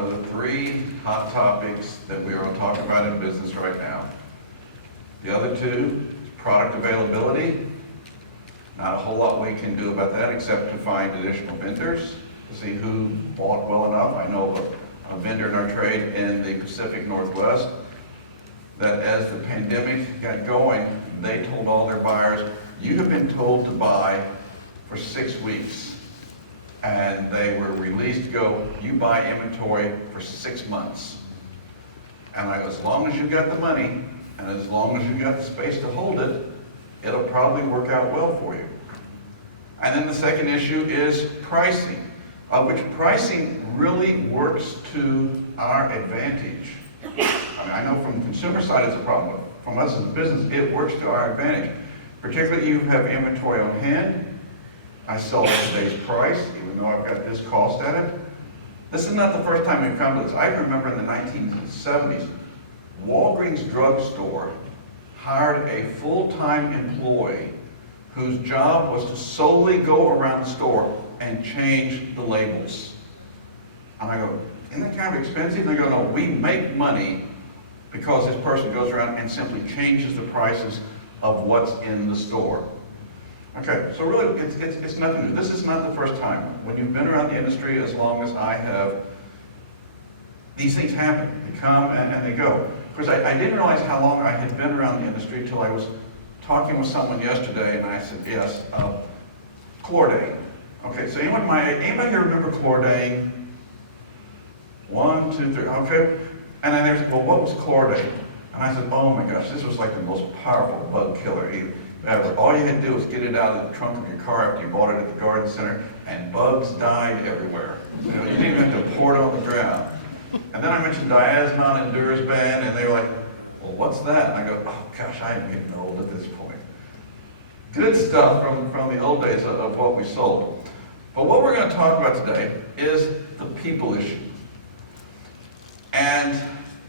of the three hot topics that we are going to talk about in business right now. The other two is product availability. Not a whole lot we can do about that except to find additional vendors to see who bought well enough. I know of a vendor in our trade in the Pacific Northwest that as the pandemic got going, they told all their buyers, you have been told to buy for 6 weeks. And they were released to go, you buy inventory for 6 months. And I go, as long as you got the money, and as long as you got the space to hold it, it'll probably work out well for you. And then the second issue is pricing, which pricing really works to our advantage. I mean, I know from the consumer side it's a problem, but from us as a business, it works to our advantage. Particularly you have inventory on hand. I sell at today's price, even though I've got this cost at it. This is not the first time we've come to this. I remember in the 1970s, Walgreens drugstore hired a full-time employee whose job was to solely go around the store and change the labels. And I go, isn't that kind of expensive? And they go, no, we make money because this person goes around and simply changes the prices of what's in the store. Okay, so really, it's nothing new. This is not the first time. When you've been around the industry as long as I have, these things happen. They come and they go. Of course, I didn't realize how long I had been around the industry until I was talking with someone yesterday, and I said, yes, Chlordane. Okay, so anybody here remember Chlordane? 1, 2, 3, okay. And then there's, well, what was Chlordane? And I said, oh my gosh, this was like the most powerful bug killer ever. All you had to do was get it out of the trunk of your car after you bought it at the garden center, and bugs died everywhere. You didn't even have to pour it on the ground. And then I mentioned Diazepam and Durazban, and they were like, well, what's that? And I go, oh gosh, I am getting old at this point. Good stuff from the old days of what we sold. But what we're going to talk about today is the people issue. And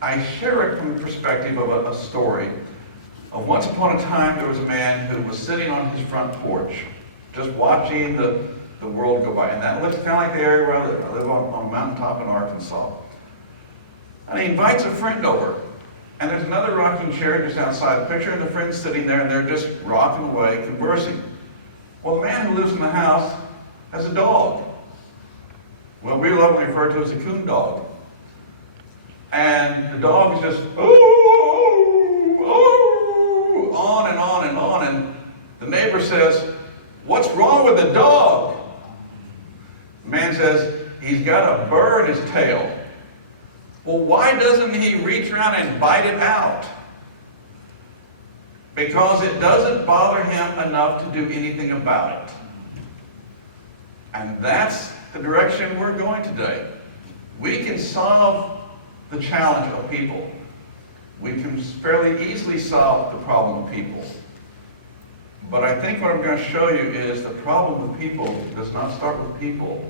I share it from the perspective of a story. Once upon a time, there was a man who was sitting on his front porch, just watching the world go by. And that looks kind of like the area where I live. I live on a mountaintop in Arkansas. And he invites a friend over. And there's another rocking chair just outside the picture, and the friend's sitting there, and they're just rocking away, conversing. Well, the man who lives in the house has a dog. Well, we lovingly refer to as a coon dog. And the dog is just, on and on and on, and the neighbor says, what's wrong with the dog? The man says, he's got a burr in his tail. Well, why doesn't he reach around and bite it out? Because it doesn't bother him enough to do anything about it. And that's the direction we're going today. We can solve the challenge of people. We can fairly easily solve the problem of people. But I think what I'm going to show you is the problem with people does not start with people.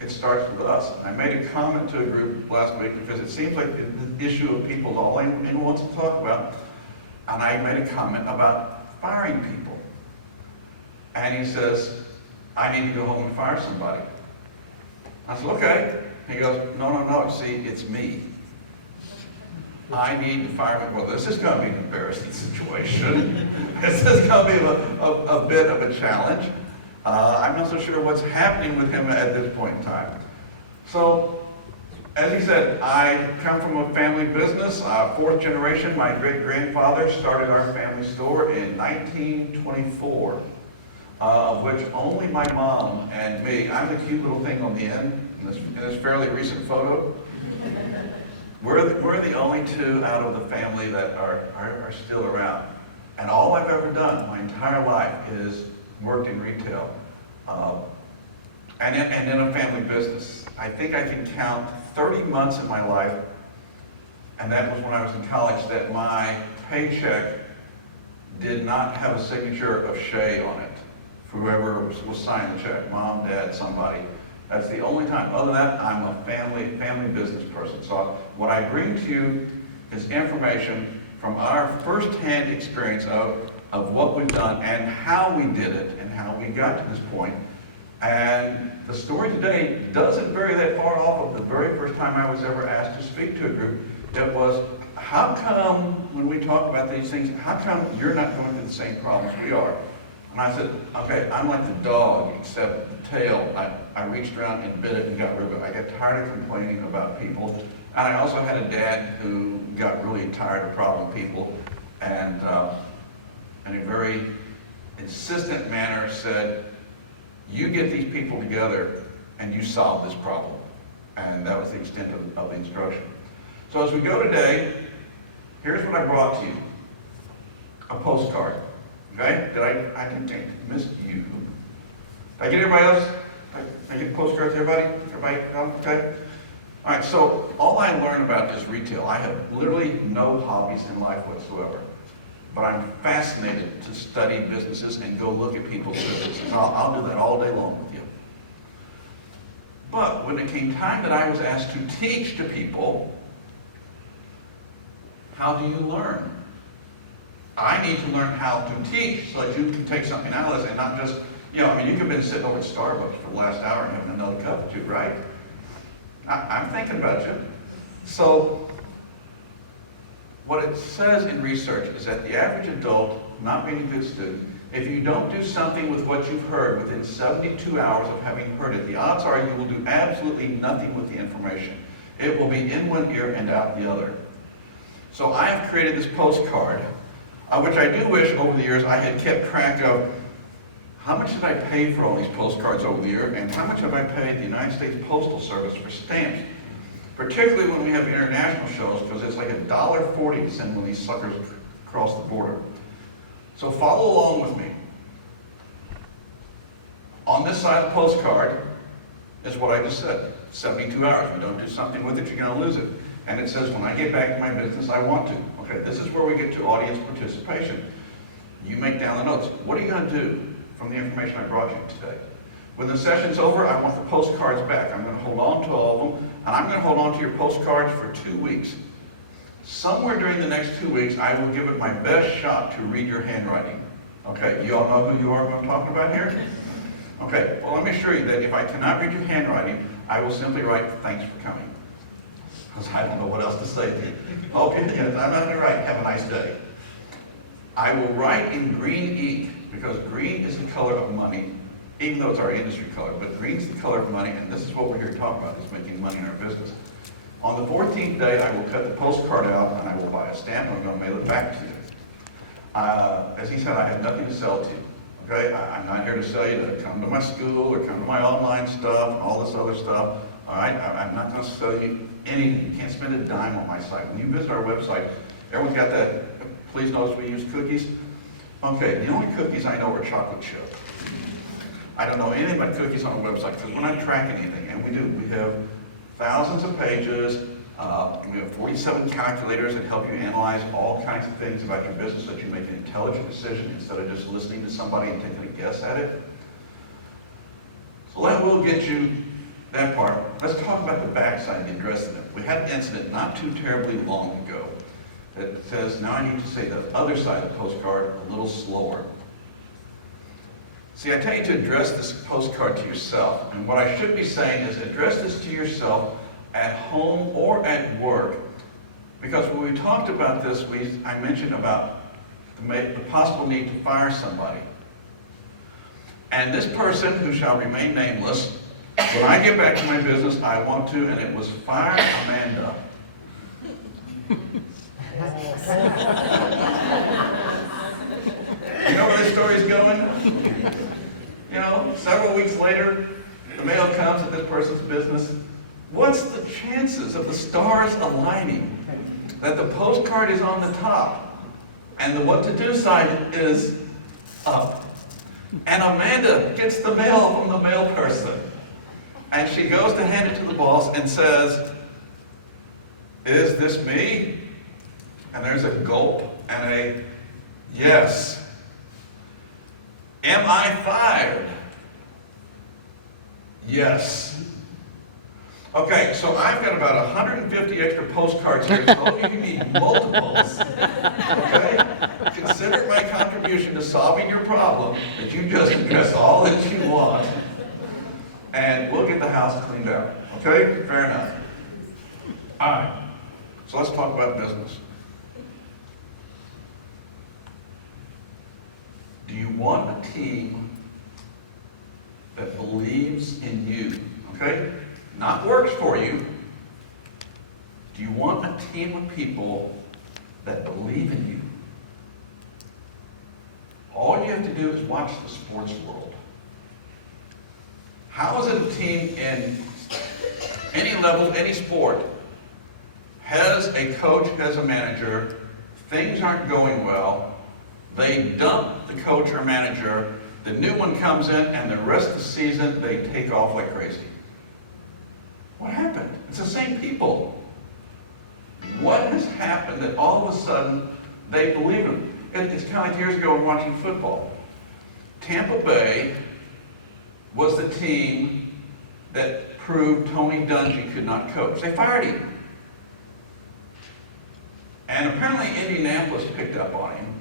It starts with us. I made a comment to a group last week because it seems like the issue of people is all anyone wants to talk about. And I made a comment about firing people. And he says, I need to go home and fire somebody. I said, okay. He goes, no, see, it's me. I need to fire him. Well, this is going to be an embarrassing situation. This is going to be a bit of a challenge. I'm not so sure what's happening with him at this point in time. So, as he said, I come from a family business, fourth generation. My great-grandfather started our family store in 1924, of which only my mom and me, I'm the cute little thing on the end in this fairly recent photo. We're the only two out of the family that are still around. And all I've ever done my entire life is worked in retail and in a family business. I think I can count 30 months in my life, and that was when I was in college, that my paycheck did not have a signature of Shay on it. Whoever was signing the check, mom, dad, somebody. That's the only time. Other than that, I'm a family business person. So what I bring to you is information from our first-hand experience of what we've done and how we did it and how we got to this point. And the story today doesn't vary that far off of the very first time I was ever asked to speak to a group. It was, how come, when we talk about these things, how come you're not going through the same problems we are? And I said, okay, I'm like the dog, except the tail. I reached around and bit it and got rid of it. I got tired of complaining about people. And I also had a dad who got really tired of problem people, and in a very insistent manner said, you get these people together and you solve this problem. And that was the extent of the instruction. So as we go today, here's what I brought to you. A postcard. Okay? I didn't miss you. Did I get everybody else? Did I get postcards to everybody? Everybody? Okay? All right, so all I learn about is retail. I have literally no hobbies in life whatsoever. But I'm fascinated to study businesses and go look at people's businesses. I'll do that all day long with you. But when it came time that I was asked to teach to people, how do you learn? I need to learn how to teach so that you can take something out of this and not just, you could have been sitting over at Starbucks for the last hour and having another cup or two, right? I'm thinking about you. So, what it says in research is that the average adult, not being a good student, if you don't do something with what you've heard within 72 hours of having heard it, the odds are you will do absolutely nothing with the information. It will be in one ear and out the other. So I have created this postcard, which I do wish over the years I had kept track of how much did I pay for all these postcards over the year, and how much have I paid the United States Postal Service for stamps, particularly when we have international shows, because it's like $1.40 to send one of these suckers across the border. So follow along with me. On this side of the postcard is what I just said. 72 hours. If you don't do something with it, you're going to lose it. And it says, when I get back to my business, I want to. Okay, this is where we get to audience participation. You make down the notes. What are you going to do from the information I brought you today? When the session's over, I want the postcards back. I'm going to hold on to all of them, and I'm going to hold on to your postcards for 2 weeks. Somewhere during the next 2 weeks, I will give it my best shot to read your handwriting. Okay, you all know who you are, what I'm talking about here? Okay, well, let me assure you that if I cannot read your handwriting, I will simply write, thanks for coming. Because I don't know what else to say to you. Okay, I'm not going to write, have a nice day. I will write in green ink, because green is the color of money, even though it's our industry color, but green's the color of money, and this is what we're here to talk about, is making money in our business. On the 14th day, I will cut the postcard out, and I will buy a stamp, and I'm going to mail it back to you. As he said, I have nothing to sell to you. Okay, I'm not here to sell you to come to my school or come to my online stuff and all this other stuff. All right, I'm not going to sell you anything. You can't spend a dime on my site. When you visit our website, everyone's got that. Please notice we use cookies. Okay, the only cookies I know are chocolate chip. I don't know anything about cookies on a website because we're not tracking anything, and we do. We have thousands of pages. We have 47 calculators that help you analyze all kinds of things about your business so that you make an intelligent decision instead of just listening to somebody and taking a guess at it. So that will get you that part. Let's talk about the backside, the addressing it. We had an incident not too terribly long ago that says, now I need to say the other side of the postcard a little slower. See, I tell you to address this postcard to yourself, and what I should be saying is address this to yourself at home or at work, because when we talked about this, I mentioned about the possible need to fire somebody. And this person, who shall remain nameless, when I get back to my business, I want to, and it was fire Amanda. You know where this story's going? Several weeks later, the mail comes at this person's business. What's the chances of the stars aligning that the postcard is on the top and the what to do side is up? And Amanda gets the mail from the mail person. And she goes to hand it to the boss and says, "Is this me?" And there's a gulp and a yes. "Am I fired?" Yes. Okay, so I've got about 150 extra postcards here, so if you need multiples, okay? Consider my contribution to solving your problem that you just address all that you want. and we'll get the house cleaned out. Okay? Fair enough. All right. So let's talk about business. Do you want a team that believes in you? Okay? Not works for you. Do you want a team of people that believe in you? All you have to do is watch the sports world. How is it a team in any level, any sport, has a coach, has a manager, things aren't going well, they dump the coach or manager, the new one comes in, and the rest of the season they take off like crazy? What happened? It's the same people. What has happened that all of a sudden they believe him? It's kind of like years ago when watching football. Tampa Bay was the team that proved Tony Dungy could not coach. They fired him. And apparently Indianapolis picked up on him.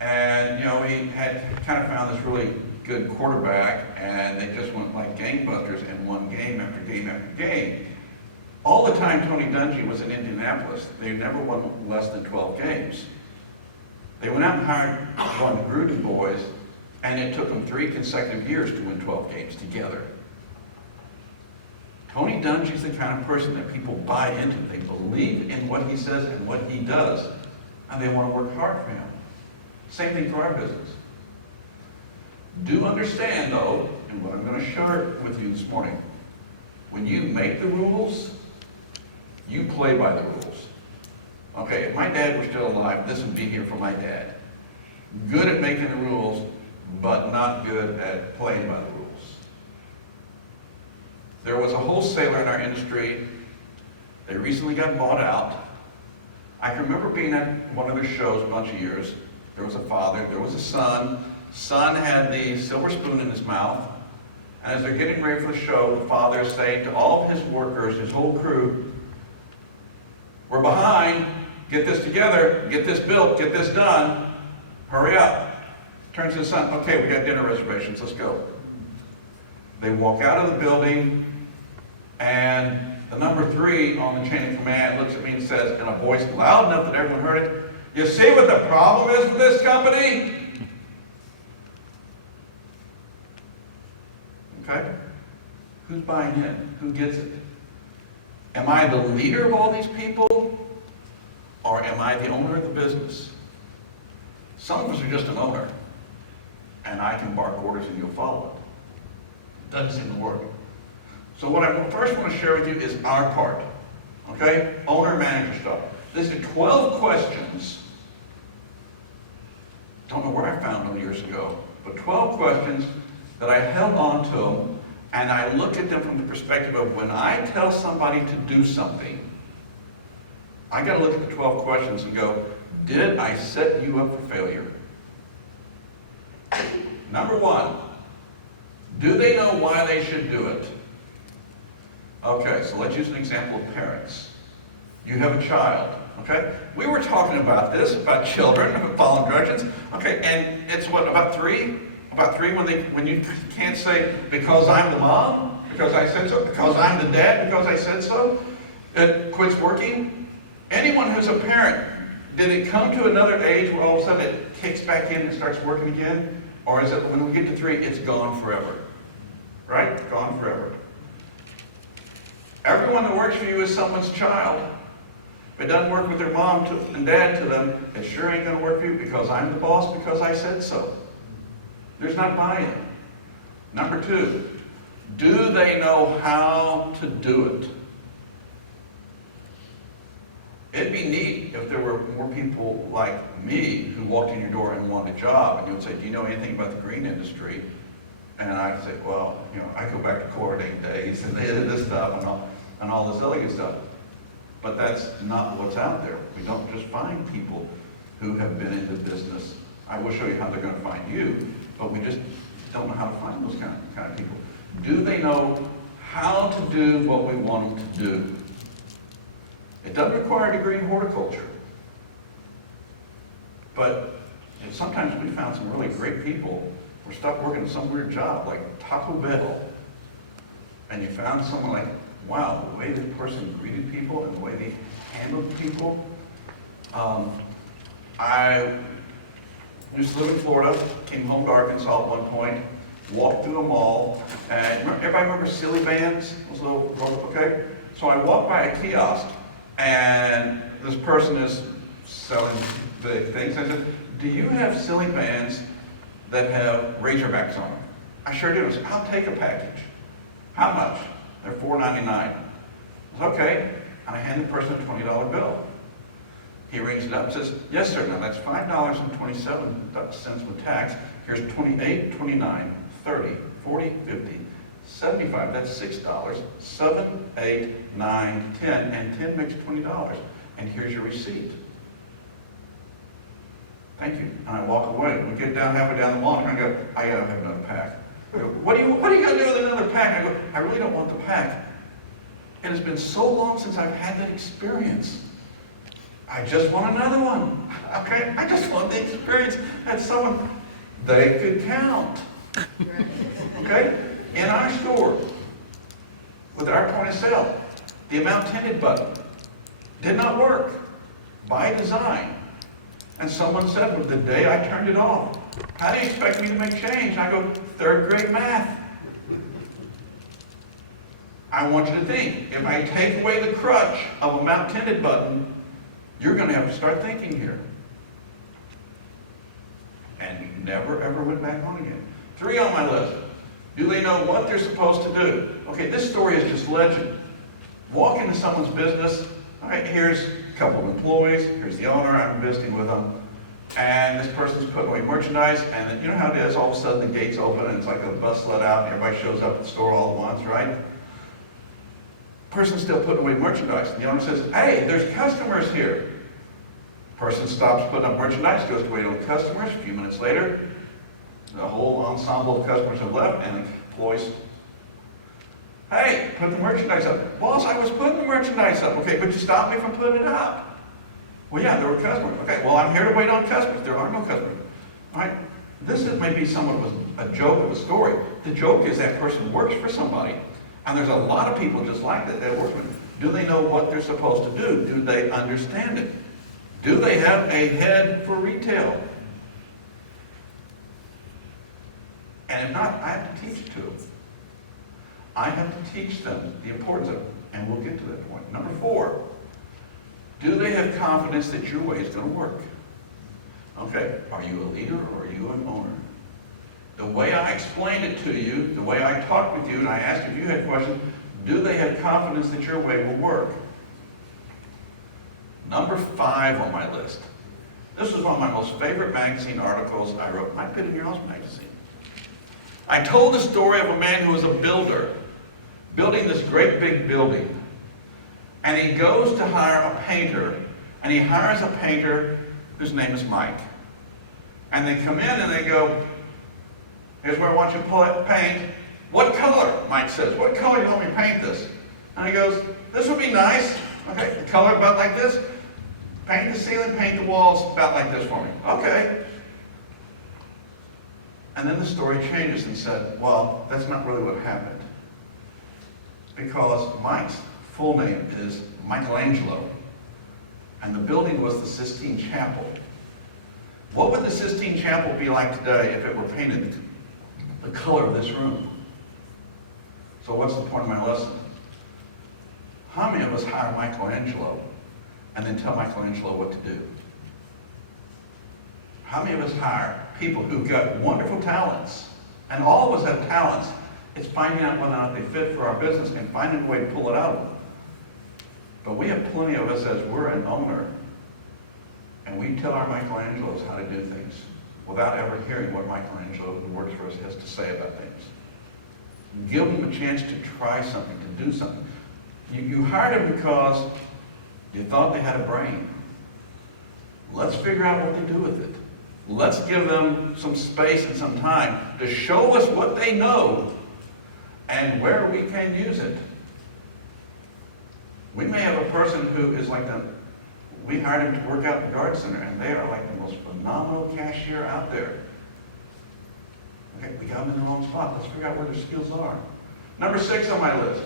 And, he had kind of found this really good quarterback, and they just went like gangbusters and won game after game after game. All the time Tony Dungy was in Indianapolis, they never won less than 12 games. They went out and hired one of the Gruden boys, and it took them 3 consecutive years to win 12 games together. Tony Dungy's the kind of person that people buy into. They believe in what he says and what he does, and they want to work hard for him. Same thing for our business. Do understand, though, and what I'm going to share with you this morning, when you make the rules, you play by the rules. Okay, if my dad were still alive, this would be here for my dad. Good at making the rules, but not good at playing by the rules. There was a wholesaler in our industry. They recently got bought out. I can remember being at one of their shows a bunch of years. There was a father, there was a son. Son had the silver spoon in his mouth. And as they're getting ready for the show, the father is saying to all of his workers, his whole crew, "We're behind. Get this together. Get this built. Get this done. Hurry up." Turns to the son, "Okay, we got dinner reservations. Let's go." They walk out of the building, and the number 3 on the chain of command looks at me and says, in a voice loud enough that everyone heard it, "You see what the problem is with this company?" Okay? Who's buying in? Who gets it? Am I the leader of all these people? Or am I the owner of the business? Some of us are just an owner, and I can bark orders and you'll follow it. Doesn't seem to work. So what I first want to share with you is our part. Okay? Owner-manager stuff. These are 12 questions. Don't know where I found them years ago, but 12 questions that I held on to them, and I look at them from the perspective of when I tell somebody to do something, I got to look at the 12 questions and go, did I set you up for failure? Number 1, do they know why they should do it? Okay, so let's use an example of parents. You have a child, okay? We were talking about this, about children, about following directions. Okay, and it's what, about 3? About 3 when you can't say, because I'm the mom, because I said so, because I'm the dad, because I said so, it quits working. Anyone who's a parent, did it come to another age where all of a sudden it kicks back in and starts working again? Or is it when we get to 3, it's gone forever? Right? Gone forever. Everyone that works for you is someone's child. If it doesn't work with their mom and dad to them, it sure ain't going to work for you because I'm the boss, because I said so. There's not buy-in. Number 2, do they know how to do it? It'd be neat if there were more people like me who walked in your door and wanted a job, and you would say, "Do you know anything about the green industry?" And I'd say, "Well, I go back to chlorinating days and this stuff and all this other good stuff." But that's not what's out there. We don't just find people who have been in the business. I will show you how they're going to find you, but we just don't know how to find those kind of people. Do they know how to do what we want them to do? It doesn't require a degree in horticulture. But sometimes we found some really great people who are stuck working at some weird job like Taco Bell. and you found someone like, wow, the way this person greeted people and the way they handled people. I used to live in Florida, came home to Arkansas at one point, walked through a mall, and everybody remember Silly Bands? Those little, okay? So I walked by a kiosk, and this person is selling the things. I said, do you have Silly Bands that have Razorbacks on them? I sure do. I said, I'll take a package. How much? They're $4.99. I said, okay. And I hand the person a $20 bill. He rings it up and says, yes, sir. Now that's $5.27 with tax. Here's 28, 29, 30, 40, 50, 75. That's $6. 7, 8, 9, 10. And 10 makes $20. And here's your receipt. Thank you. And I walk away. We get down halfway down the mall, and I go, I gotta have another pack. I go, what are you gonna do with another pack? I go, I really don't want the pack. It has been so long since I've had that experience. I just want another one. Okay? I just want the experience that someone, they could count. Okay? In our store, with our point of sale, the amount tinted button did not work by design. And someone said, well, the day I turned it off, how do you expect me to make change? I go, third grade math. I want you to think, if I take away the crutch of a mount tinted button, you're going to have to start thinking here. And never ever went back on again. 3 on my list. Do they know what they're supposed to do? Okay, this story is just legend. Walk into someone's business. All right, here's a couple of employees. Here's the owner. I'm visiting with them. And this person's putting away merchandise. And then, you know how it is? All of a sudden the gates open and it's like a bus let out and everybody shows up at the store all at once, right? Person's still putting away merchandise. And the owner says, hey, there's customers here. Person stops putting up merchandise, goes to wait on customers. A few minutes later, the whole ensemble of customers have left, and the employees, hey, put the merchandise up. Boss, I was putting the merchandise up. Okay, but you stopped me from putting it up. Well, yeah, there were customers. Okay, well, I'm here to wait on customers. There are no customers. All right, this is maybe somewhat of a joke of a story. The joke is that person works for somebody. And there's a lot of people just like that work for them. Do they know what they're supposed to do? Do they understand it? Do they have a head for retail? And if not, I have to teach it to them. I have to teach them the importance of it. And we'll get to that point. Number 4, do they have confidence that your way is going to work? Okay, are you a leader or are you an owner? The way I explained it to you, the way I talked with you, and I asked if you had questions, do they have confidence that your way will work? Number 5 on my list. This was one of my most favorite magazine articles I wrote. Might fit in your house magazine. I told the story of a man who was a builder, building this great big building. And he goes to hire a painter, and he hires a painter whose name is Mike. And they come in and they go, here's where I want you to paint. What color? Mike says. What color do you want me to paint this? And he goes, this would be nice. Okay, the color about like this. Paint the ceiling, paint the walls about like this for me. Okay. And then the story changes and said, well, that's not really what happened. Because Mike's full name is Michelangelo. And the building was the Sistine Chapel. What would the Sistine Chapel be like today if it were painted the color of this room? So what's the point of my lesson? How many of us hire Michelangelo and then tell Michelangelo what to do? How many of us hire people who've got wonderful talents? And all of us have talents. It's finding out whether or not they fit for our business and finding a way to pull it out of them. But we have plenty of us as we're an owner, and we tell our Michelangelos how to do things without ever hearing what Michelangelo, who works for us, has to say about things. Give them a chance to try something, to do something. You hired them because you thought they had a brain. Let's figure out what they do with it. Let's give them some space and some time to show us what they know and where we can use it. We may have a person who is like we hired him to work out in the garden center, and they are like the most phenomenal cashier out there. Okay, we got them in the wrong spot. Let's figure out where their skills are. Number 6 on my list.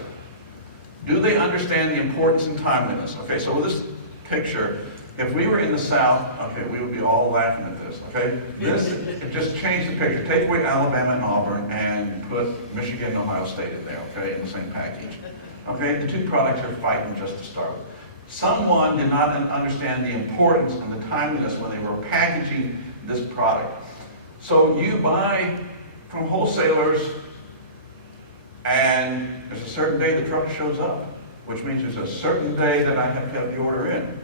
Do they understand the importance and timeliness? Okay, so with this picture, if we were in the South, okay, we would be all laughing at this, okay? It just changed the picture. Take away Alabama and Auburn and put Michigan and Ohio State in there, okay, in the same package. Okay, the two products are fighting just to start with. Someone did not understand the importance and the timeliness when they were packaging this product. So you buy from wholesalers, and there's a certain day the truck shows up, which means there's a certain day that I have to have the order in.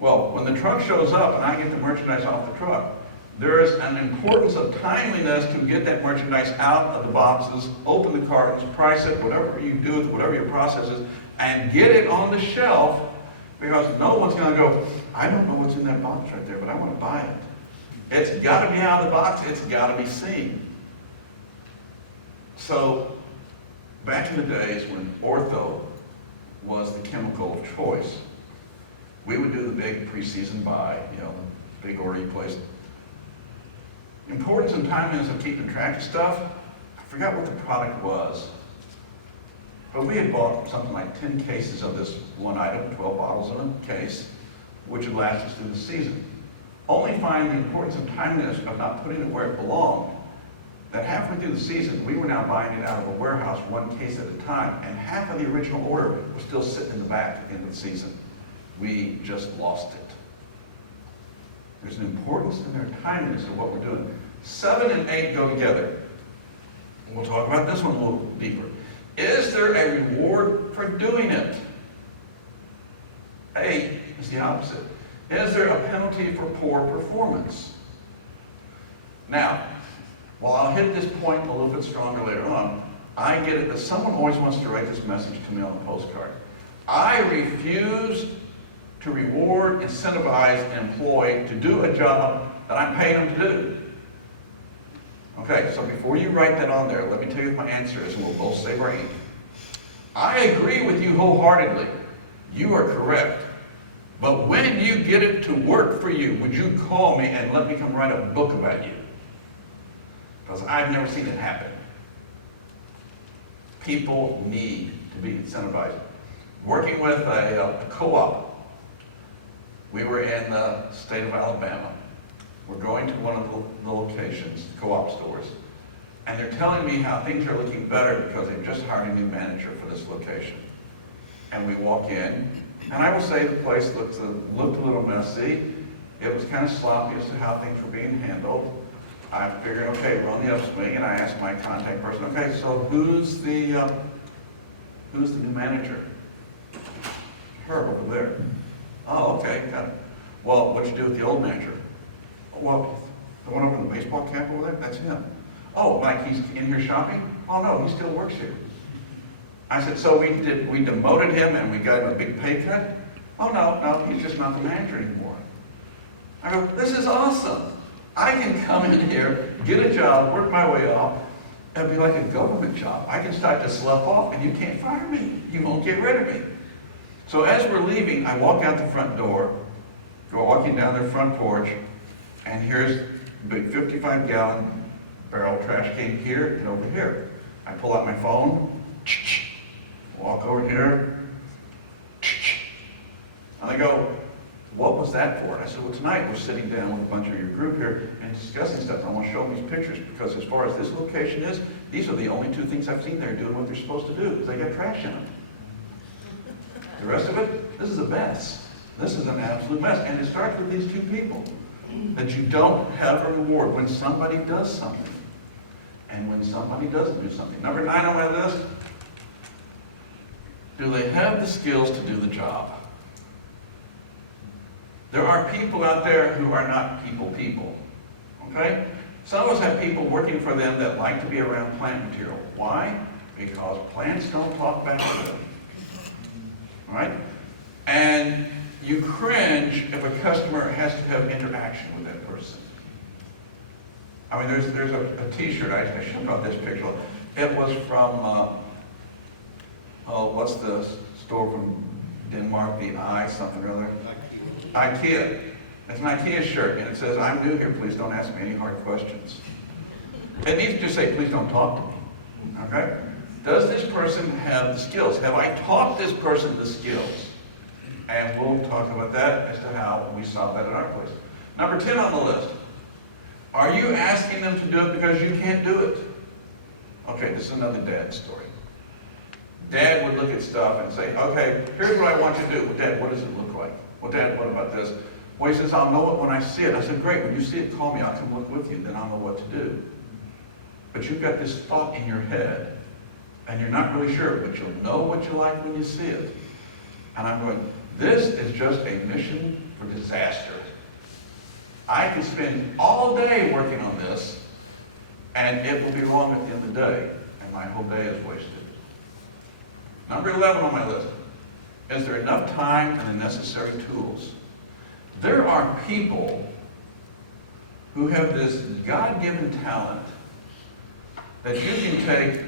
Well, when the truck shows up and I get the merchandise off the truck, there is an importance of timeliness to get that merchandise out of the boxes, open the cartons, price it, whatever you do, whatever your process is, and get it on the shelf, because no one's going to go, I don't know what's in that box right there, but I want to buy it. It's got to be out of the box. It's got to be seen. So, back in the days when ortho was the chemical of choice, we would do the big preseason buy, the big order you placed. Importance and timeliness of keeping track of stuff. I forgot what the product was, but we had bought something like 10 cases of this one item, 12 bottles in a case, which would last us through the season. Only find the importance and timeliness of not putting it where it belonged. That halfway through the season, we were now buying it out of a warehouse, one case at a time, and half of the original order was still sitting in the back at the end of the season. We just lost it. There's an importance in their timeliness of what we're doing. 7 and 8 go together. And we'll talk about this one a little deeper. Is there a reward for doing it? 8 is the opposite. Is there a penalty for poor performance? Now, while I'll hit this point a little bit stronger later on, I get it that someone always wants to write this message to me on a postcard. I refuse to reward, incentivize an employee to do a job that I'm paying them to do. Okay, so before you write that on there, let me tell you what my answer is, and we'll both say our ink. I agree with you wholeheartedly. You are correct. But when you get it to work for you, would you call me and let me come write a book about you? Because I've never seen it happen. People need to be incentivized. Working with a co-op, we were in the state of Alabama. We're going to one of the locations, the co-op stores, and they're telling me how things are looking better because they've just hired a new manager for this location. And we walk in, and I will say the place looked a little messy. It was kind of sloppy as to how things were being handled. I figured, okay, we're on the upswing, and I asked my contact person, okay, so who's the new manager? Her over there. Oh, okay, got it. Well, what'd you do with the old manager? Well, the one over in the baseball cap over there, that's him. Oh, like he's in here shopping? Oh no, he still works here. I said, so we demoted him and we got him a big pay cut? Oh no, he's just not the manager anymore. I go, this is awesome. I can come in here, get a job, work my way up, and be like a government job. I can start to slough off and you can't fire me. You won't get rid of me. So as we're leaving, I walk out the front door, go walking down their front porch, and here's a big 55-gallon barrel trash can here and over here. I pull out my phone, walk over here, and I go, what was that for? And I said, well, tonight we're sitting down with a bunch of your group here and discussing stuff. And I want to show them these pictures because as far as this location is, these are the only 2 things I've seen there doing what they're supposed to do because they got trash in them. The rest of it, this is a mess. This is an absolute mess. And it starts with these 2 people. That you don't have a reward when somebody does something. And when somebody doesn't do something. Number 9 on my list. Do they have the skills to do the job? There are people out there who are not people. Okay? Some of us have people working for them that like to be around plant material. Why? Because plants don't talk back to them. Right? And you cringe if a customer has to have interaction with that person. I mean, there's a t-shirt, I should have brought this picture. It was from, what's the store from Denmark, the I something or other? IKEA. It's an IKEA shirt, and it says, I'm new here, please don't ask me any hard questions. It needs to just say, please don't talk to me, okay? Does this person have the skills? Have I taught this person the skills? And we'll talk about that as to how we solve that at our place. Number 10 on the list. Are you asking them to do it because you can't do it? Okay, this is another dad story. Dad would look at stuff and say, okay, here's what I want you to do. Well, Dad, what does it look like? Well, Dad, what about this? Well, he says, I'll know it when I see it. I said, great, when you see it, call me. I'll come look with you, then I'll know what to do. But you've got this thought in your head, and you're not really sure, but you'll know what you like when you see it. And I'm going, this is just a mission for disaster. I can spend all day working on this, and it will be wrong at the end of the day, and my whole day is wasted. Number 11 on my list. Is there enough time and the necessary tools? There are people who have this God-given talent that you can take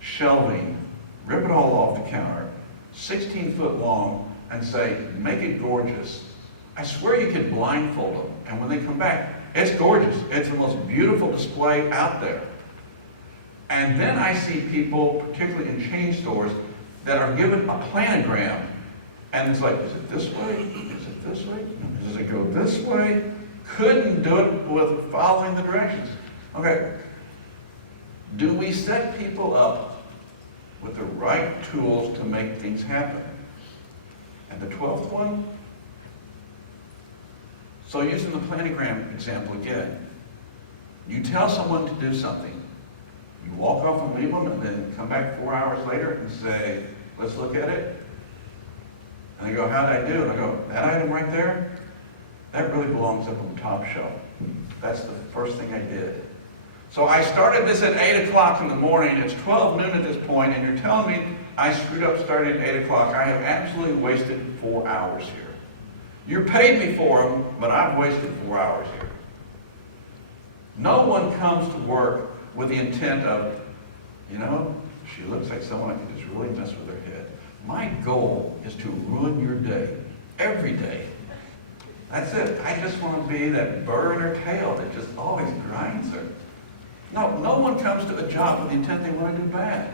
shelving, rip it all off the counter, 16 foot long, and say, make it gorgeous. I swear you could blindfold them, and when they come back, it's gorgeous. It's the most beautiful display out there. And then I see people, particularly in chain stores, that are given a planogram, and it's like, is it this way? Is it this way? Does it go this way? Couldn't do it with following the directions. Okay. Do we set people up with the right tools to make things happen? And the 12th one? So using the planogram example again, you tell someone to do something, you walk off and leave them, and then come back 4 hours later and say, let's look at it. And they go, how'd I do? And I go, that item right there, that really belongs up on the top shelf. That's the first thing I did. So I started this at 8 o'clock in the morning. It's 12 noon at this point, and you're telling me I screwed up starting at 8 o'clock. I have absolutely wasted 4 hours here. You paid me for them, but I've wasted 4 hours here. No one comes to work with the intent of, you know, she looks like someone I can just really mess with her head. My goal is to ruin your day, every day. That's it. I just want to be that burr in her tail that just always grinds her. No one comes to a job with the intent they want to do bad.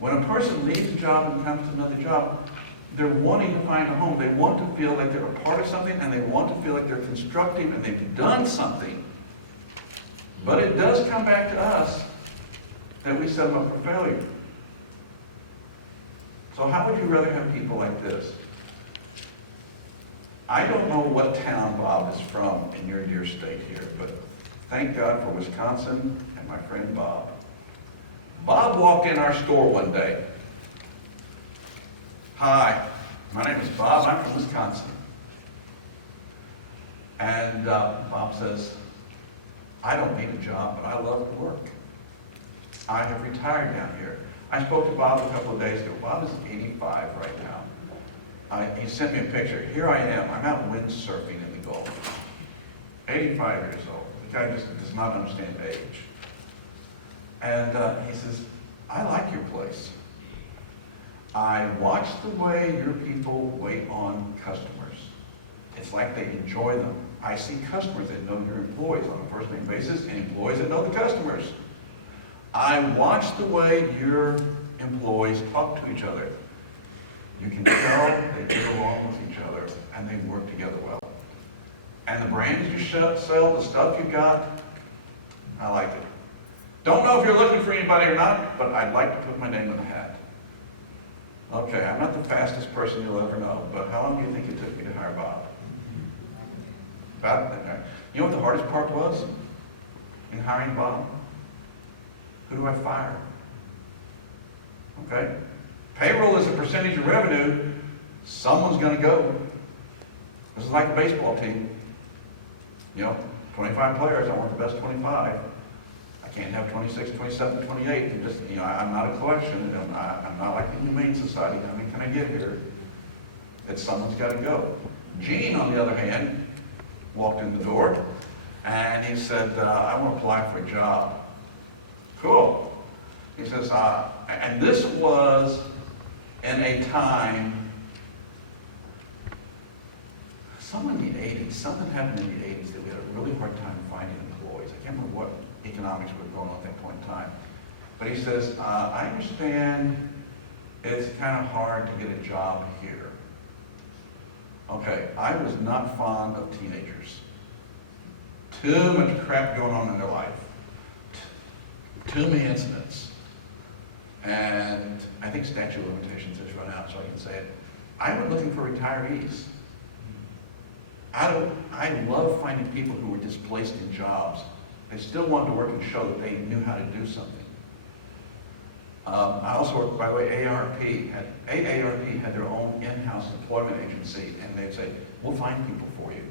When a person leaves a job and comes to another job, they're wanting to find a home. They want to feel like they're a part of something, and they want to feel like they're constructive and they've done something. But it does come back to us that we set them up for failure. So how would you rather have people like this? I don't know what town Bob is from in your dear state here, but thank God for Wisconsin and my friend Bob. Bob walked in our store one day. Hi, my name is Bob. I'm from Wisconsin. And Bob says, I don't need a job, but I love to work. I have retired down here. I spoke to Bob a couple of days ago. Bob is 85 right now. He sent me a picture. Here I am. I'm out windsurfing in the Gulf. 85 years old. The guy just does not understand age. And he says, I like your place. I watch the way your people wait on customers. It's like they enjoy them. I see customers that know your employees on a first-name basis and employees that know the customers. I watch the way your employees talk to each other. You can tell they get along with each other and they work together well. And the brands you sell, the stuff you got, I like it. Don't know if you're looking for anybody or not, but I'd like to put my name in the hat. Okay, I'm not the fastest person you'll ever know, but how long do you think it took me to hire Bob? You know what the hardest part was in hiring Bob? Who do I fire? Okay? Payroll is a percentage of revenue. Someone's going to go. This is like a baseball team. You know, 25 players, I want the best 25. I can't have 26, 27, 28. And just, you know, I'm not a collection. I'm not like the Humane Society. How many can I get here? That someone's got to go. Gene, on the other hand, walked in the door, and he said, I want to apply for a job. Cool. He says, and this was in a time, something in the 80s, something happened in the 80s that we had a really hard time finding employees. I can't remember what economics were going on at that point in time. But he says, I understand it's kind of hard to get a job here. Okay, I was not fond of teenagers. Too much crap going on in their life. Too many incidents. And I think statute of limitations has run out, so I can say it. I was looking for retirees. I love finding people who were displaced in jobs. They still wanted to work and show that they knew how to do something. I also worked, by the way, AARP had their own in-house employment agency, and they'd say, we'll find people for you.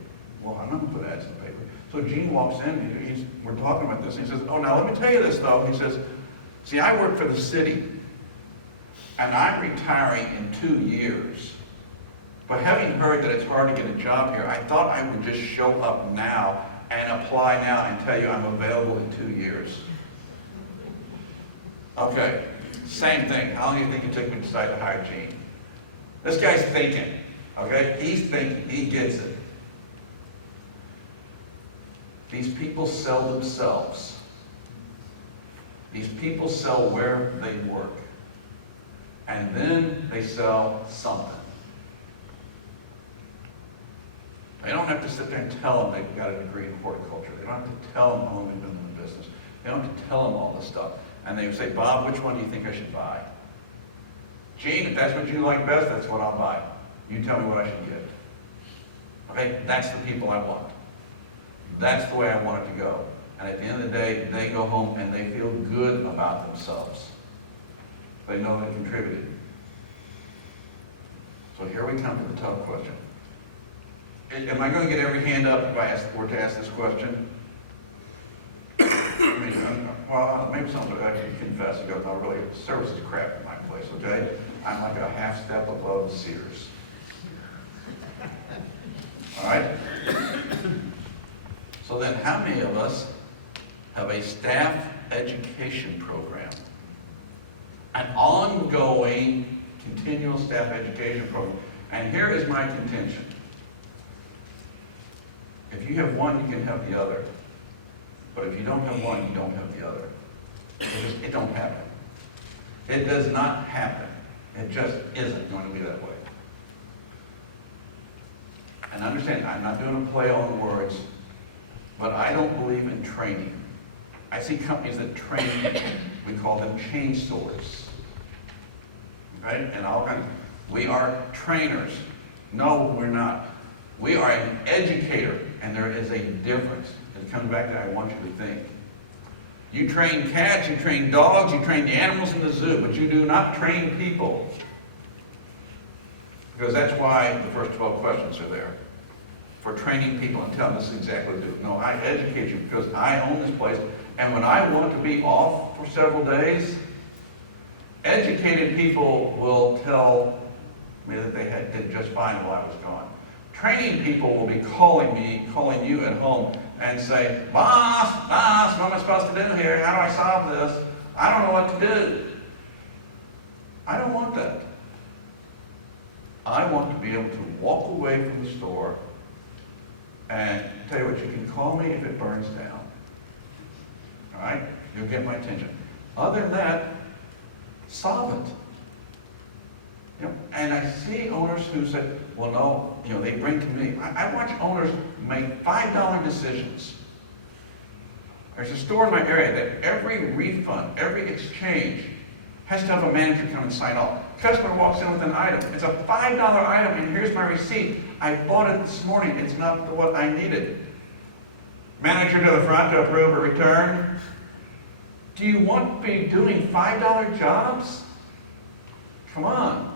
Well, I'm not going to put ads in the paper. So Gene walks in, we're talking about this, and he says, oh, now let me tell you this, though. He says, see, I work for the city, and I'm retiring in 2 years. But having heard that it's hard to get a job here, I thought I would just show up now and apply now and tell you I'm available in 2 years. Okay, same thing. How long do you think it took me to decide to hire Gene? This guy's thinking, okay? He's thinking, he gets it. These people sell themselves. These people sell where they work. And then they sell something. They don't have to sit there and tell them they've got a degree in horticulture. They don't have to tell them how long they've been in the business. They don't have to tell them all this stuff. And they say, Bob, which one do you think I should buy? Gene, if that's what you like best, that's what I'll buy. You tell me what I should get. Okay, that's the people I want. That's the way I want it to go. And at the end of the day, they go home and they feel good about themselves. They know they contributed. So here we come to the tough question. Am I going to get every hand up if I were to ask this question? Well, maybe someone would actually confess and go, no, really, service is crap in my place, okay? I'm like a half step above Sears. All right? So then how many of us have a staff education program? An ongoing, continual staff education program. And here is my contention. If you have one, you can have the other. But if you don't have one, you don't have the other. It don't happen. It does not happen. It just isn't going to be that way. And understand, I'm not doing a play on words, but I don't believe in training. I see companies that train people. We call them chain stores. Right? And all kinds. We are trainers. No, we're not. We are an educator, and there is a difference. It comes back to I want you to think. You train cats, you train dogs, you train the animals in the zoo, but you do not train people. Because that's why the first 12 questions are there. For training people and telling them this is exactly what to do. No, I educate you because I own this place, and when I want to be off for several days, educated people will tell me that they did just fine while I was gone. Training people will be calling me, calling you at home, and say, boss, what am I supposed to do here? How do I solve this? I don't know what to do. I don't want that. I want to be able to walk away from the store and tell you what, you can call me if it burns down. All right? You'll get my attention. Other than that, solve it. You know, and I see owners who say, well, no, they bring to me. I watch owners make $5 decisions. There's a store in my area that every refund, every exchange has to have a manager come and sign off. Customer walks in with an item. It's a $5 item, and here's my receipt. I bought it this morning. It's not what I needed. Manager to the front to approve a return. Do you want to be doing $5 jobs? Come on.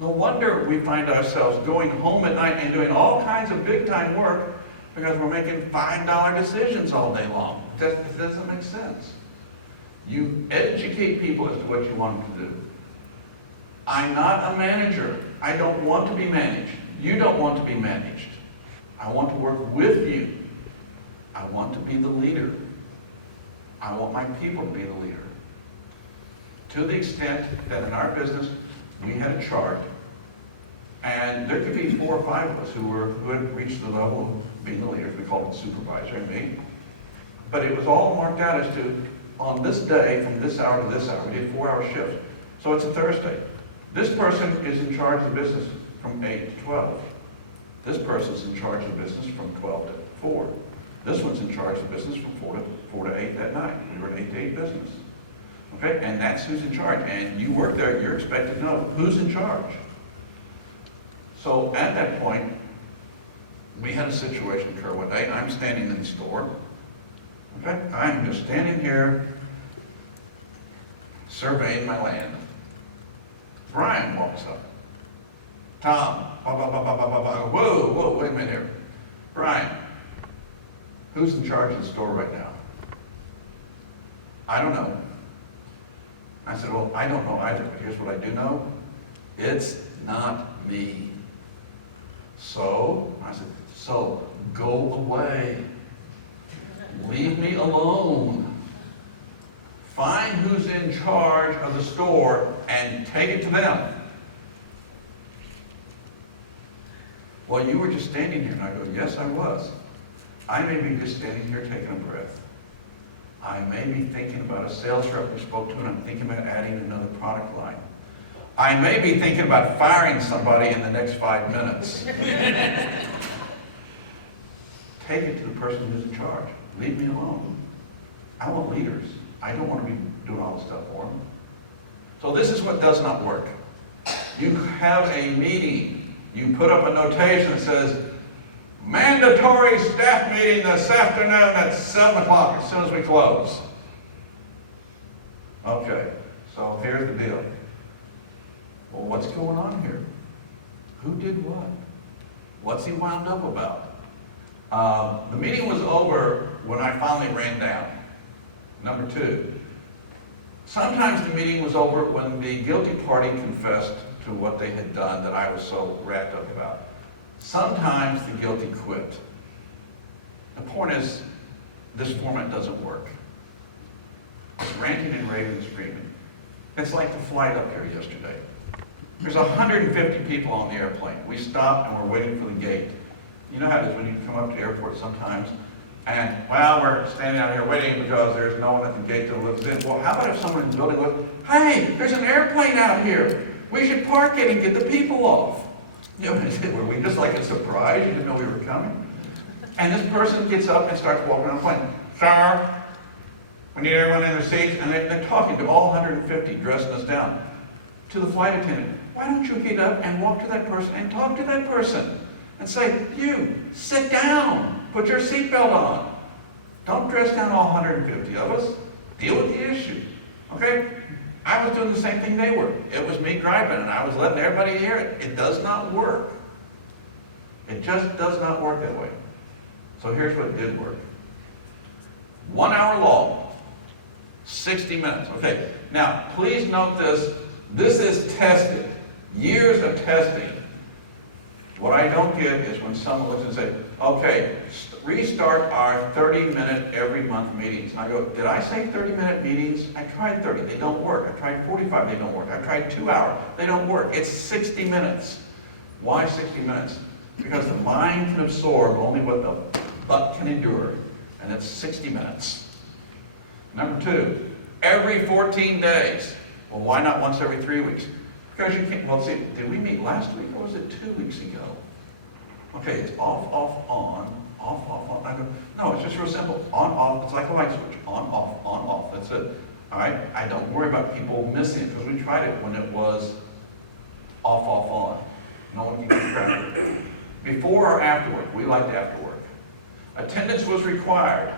No wonder we find ourselves going home at night and doing all kinds of big-time work because we're making $5 decisions all day long. That doesn't make sense. You educate people as to what you want them to do. I'm not a manager. I don't want to be managed. You don't want to be managed. I want to work with you. I want to be the leader. I want my people to be the leader. To the extent that in our business, we had a chart, and there could be 4 or 5 of us who had reached the level of being the leaders. We called it supervisor and me. But it was all marked out as to on this day, from this hour to this hour, we did 4-hour shifts. So it's a Thursday. This person is in charge of the business from 8 to 12. This person's in charge of the business from 12 to 4. This one's in charge of the business from 4 to 8 that night. We were an 8 to 8 business. Okay, and that's who's in charge. And you work there, you're expected to know who's in charge. So at that point, we had a situation occur one day. I'm standing in the store. Okay, I'm just standing here surveying my land. Brian walks up. Tom, whoa, wait a minute here. Brian, who's in charge of the store right now? I don't know. I said, well, I don't know either, but here's what I do know. It's not me. So, I said, so go away. Leave me alone. Find who's in charge of the store and take it to them. Well, you were just standing here. And I go, yes, I was. I may be just standing here taking a breath. I may be thinking about a sales rep we spoke to, and I'm thinking about adding another product line. I may be thinking about firing somebody in the next 5 minutes. Take it to the person who's in charge. Leave me alone. I want leaders. I don't want to be doing all this stuff for them. So this is what does not work. You have a meeting. You put up a notation that says, mandatory staff meeting this afternoon at 7 o'clock as soon as we close. Okay, so here's the deal. Well, what's going on here? Who did what? What's he wound up about? The meeting was over when I finally ran down. Number 2, sometimes the meeting was over when the guilty party confessed to what they had done that I was so wrapped up about. Sometimes the guilty quit. The point is, this format doesn't work. It's ranting and raving and screaming. It's like the flight up here yesterday. There's 150 people on the airplane. We stopped and we're waiting for the gate. You know how it is when you come up to the airport sometimes, and, well, we're standing out here waiting because there's no one at the gate that lets us in. Well, how about if someone in the building goes, hey, there's an airplane out here. We should park it and get the people off. You know, were we just like a surprise? You didn't know we were coming? And this person gets up and starts walking around the plane. Sir, we need everyone in their seats. And they're talking to all 150, dressing us down. To the flight attendant, why don't you get up and walk to that person and talk to that person? And say, you, sit down. Put your seatbelt on. Don't dress down all 150 of us. Deal with the issue. Okay? I was doing the same thing they were. It was me driving, and I was letting everybody hear it. It does not work. It just does not work that way. So here's what did work. 1 hour long, 60 minutes. Okay, now please note this. This is tested. Years of testing. What I don't get is when someone looks and says, okay, restart our 30-minute every month meetings. And I go, did I say 30-minute meetings? I tried 30, they don't work. I tried 45, they don't work. I tried 2 hours, they don't work. It's 60 minutes. Why 60 minutes? Because the mind can absorb only what the butt can endure, and it's 60 minutes. Number 2, every 14 days. Well, why not once every 3 weeks? Because you can't, well, see, did we meet last week or was it 2 weeks ago? Okay, it's off, off, on, off, off, on. I go, no, it's just real simple. On, off, it's like a light switch. On, off, that's it. All right, I don't worry about people missing it because we tried it when it was off, on. No one can keep track of it. Before or after work, we liked after work. Attendance was required.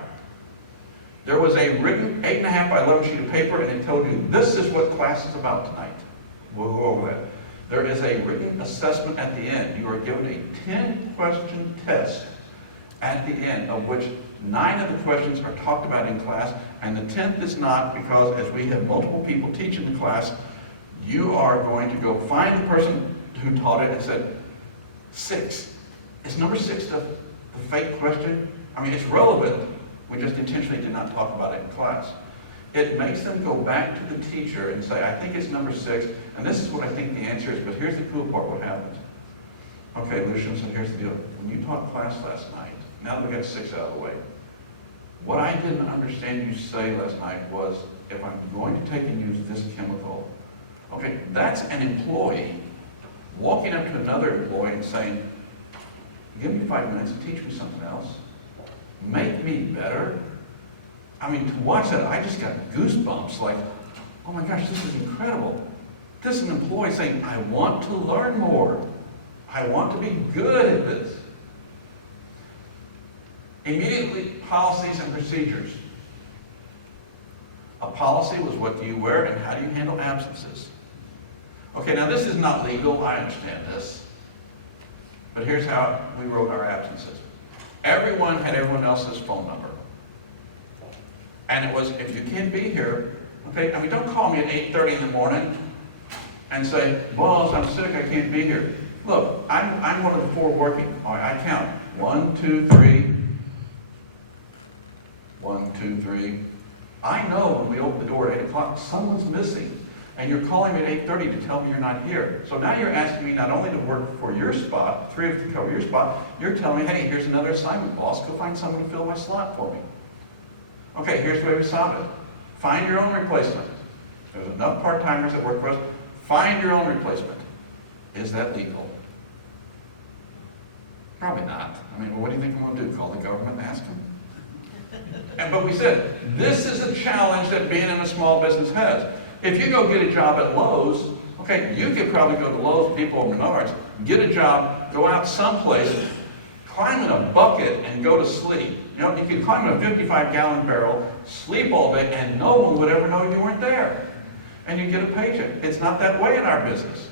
There was a written 8.5 by 11 sheet of paper and it told you this is what class is about tonight. We'll go over that. There is a written assessment at the end. You are given a 10-question test at the end, of which 9 of the questions are talked about in class, and the 10th is not, because as we have multiple people teaching the class, you are going to go find the person who taught it and said, 6. Is number 6 the fake question? I mean, it's relevant. We just intentionally did not talk about it in class. It makes them go back to the teacher and say, I think it's number 6, and this is what I think the answer is, but here's the cool part, what happens. Okay, Lucian, so here's the deal. When you taught class last night, now that we got 6 out of the way, What I didn't understand you say last night was, if I'm going to take and use this chemical, okay, that's an employee walking up to another employee and saying, give me 5 minutes and teach me something else. Make me better. I mean, to watch that, I just got goosebumps, like, oh my gosh, this is incredible. This is an employee saying, I want to learn more. I want to be good at this. Immediately, policies and procedures. A policy was, what do you wear and how do you handle absences? Okay, now this is not legal, I understand this. But here's how we wrote our absences. Everyone had everyone else's phone number. And it was, if you can't be here, okay, I mean, don't call me at 8:30 in the morning and say, boss, I'm sick, I can't be here. Look, I'm one of the 4 working. All right, I count. 1, 2, 3. 1, 2, 3. I know when we open the door at 8 o'clock, someone's missing. And you're calling me at 8:30 to tell me you're not here. So now you're asking me not only to work for your spot, 3 of you to cover your spot, you're telling me, hey, here's another assignment, boss. Go find someone to fill my slot for me. Okay, here's the way we solve it. Find your own replacement. There's enough part-timers that work for us. Find your own replacement. Is that legal? Probably not. I mean, well, what do you think I'm going to do? Call the government and ask them? But we said, this is a challenge that being in a small business has. If you go get a job at Lowe's, okay, you could probably go to Lowe's, people over Menards, get a job, go out someplace, climb in a bucket and go to sleep. You know, you could climb in a 55-gallon barrel, sleep all day, and no one would ever know you weren't there. And you get a paycheck. It's not that way in our business.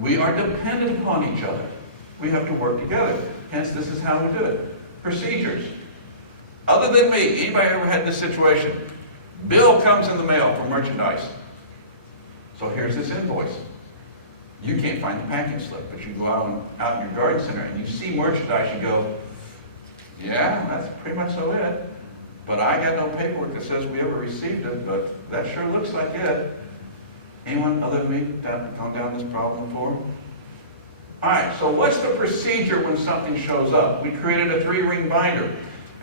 We are dependent upon each other. We have to work together. Hence, this is how we do it. Procedures. Other than me, anybody ever had this situation? Bill comes in the mail for merchandise. So here's this invoice. You can't find the packing slip, but you go out in your garden center and you see merchandise, you go, yeah, that's pretty much so it. But I got no paperwork that says we ever received it, but that sure looks like it. Anyone other than me gone down this problem before? All right, so what's the procedure when something shows up? We created a 3-ring binder.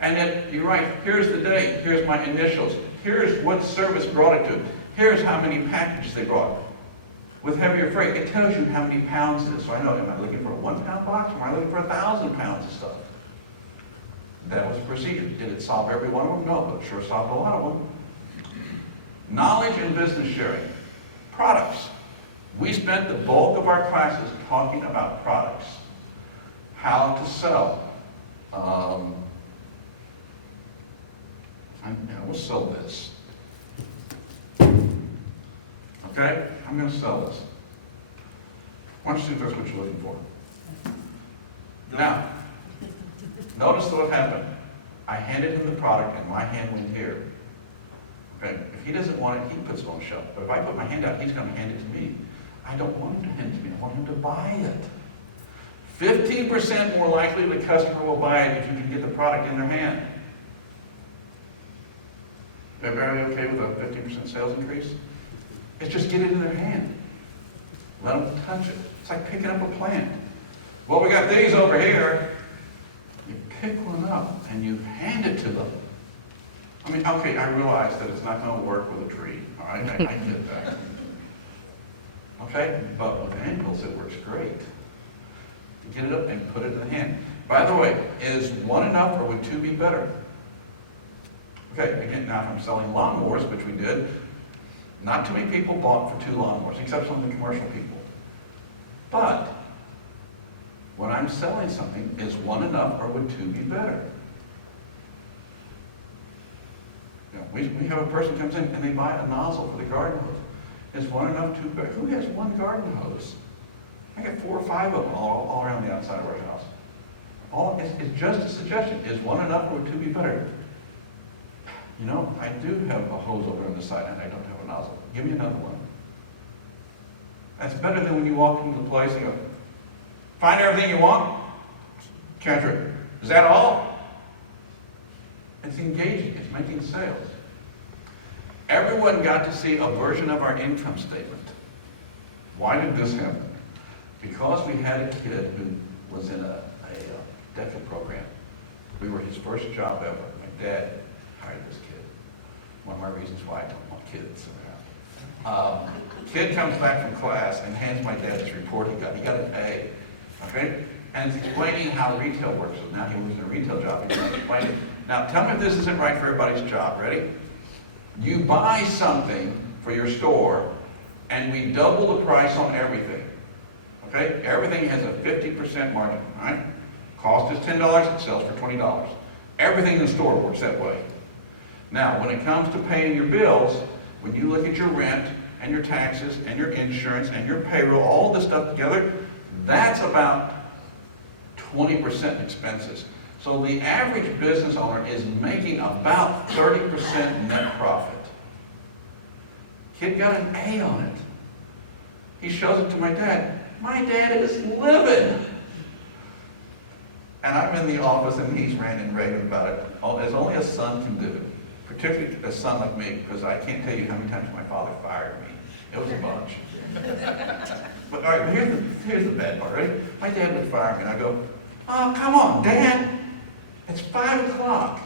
And then you write, here's the date, here's my initials, here's what service brought it to, here's how many packages they brought. With heavier freight, it tells you how many pounds it is. So I know, am I looking for a 1-pound box or am I looking for 1,000 pounds of stuff? That was the procedure. Did it solve every one of them? No, but it sure solved a lot of them. Knowledge and business sharing. Products. We spent the bulk of our classes talking about products. How to sell. We'll sell this. Okay? I'm going to sell this. Why don't you see if that's what you're looking for? Now, notice what happened. I handed him the product and my hand went here. Okay? If he doesn't want it, he puts it on the shelf. But if I put my hand out, he's going to hand it to me. I don't want him to hand it to me. I want him to buy it. 15% more likely the customer will buy it if you can get the product in their hand. Everybody okay with a 15% sales increase? It's just get it in their hand. Let them touch it. It's like picking up a plant. Well, we got these over here. You pick one up and you hand it to them. I mean, okay, I realize that it's not going to work with a tree. All right, I get that. Okay, but with ankles it works great. You get it up and put it in the hand. By the way, is 1 enough or would 2 be better? Okay, again, now if I'm selling lawnmowers, which we did, not too many people bought for 2 lawnmowers, except some of the commercial people. But when I'm selling something, is 1 enough or would 2 be better? You know, we have a person comes in and they buy a nozzle for the garden hose. Is 1 enough, 2 better? Who has 1 garden hose? I got 4 or 5 of them all around the outside of our house. It's just a suggestion. Is 1 enough or would 2 be better? You know, I do have a hose over on the side and I don't have a nozzle. Give me another one. That's better than when you walk into the place and go, find everything you want? Cantrip. Is that all? It's engaging. It's making sales. Everyone got to see a version of our income statement. Why did this happen? Because we had a kid who was in a DEFA program. We were his first job ever. My dad tired of this kid. One of my reasons why I don't want kids around. Kid comes back from class and hands my dad this report he got an A, okay? And explaining how retail works. So now he was in a retail job, he's going to explain it. Now tell me if this isn't right for everybody's job, ready? You buy something for your store and we double the price on everything, okay? Everything has a 50% margin, right? Cost is $10, it sells for $20. Everything in the store works that way. Now, when it comes to paying your bills, when you look at your rent and your taxes and your insurance and your payroll, all this stuff together, that's about 20% expenses. So the average business owner is making about 30% net profit. Kid got an A on it. He shows it to my dad. My dad is livid. And I'm in the office and he's ranting and raving about it, as only a son can do. Particularly a son like me, because I can't tell you how many times my father fired me. It was a bunch. But all right, here's the bad part, right? My dad would fire me and I go, oh, come on, Dad. It's 5 o'clock.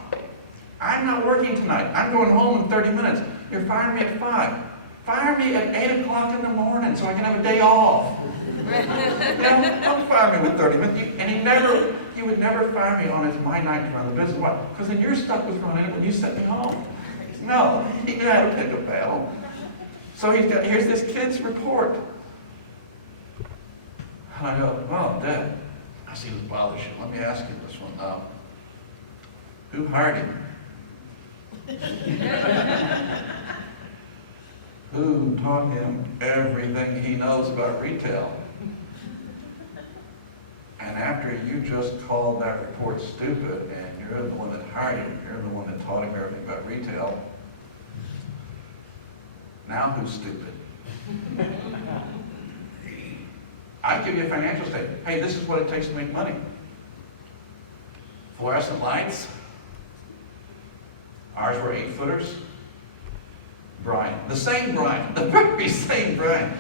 I'm not working tonight. I'm going home in 30 minutes. You're firing me at 5. Fire me at 8 o'clock in the morning so I can have a day off. Don't fire me with 30 minutes. And he would never fire me on his my night to run the business. Why? Because then your stuff was running when you sent me home. No, he knew how to pick a battle. So here's this kid's report. And I go, oh, Dad, I see what bothers you. Let me ask you this one now. Who hired him? Who taught him everything he knows about retail? And after you just called that report stupid, and you're the one that hired him, you're the one that taught him everything about retail, now who's stupid? I give you a financial statement. Hey, this is what it takes to make money. Fluorescent lights. Ours were 8-footers. Brian, the same Brian, the very same Brian.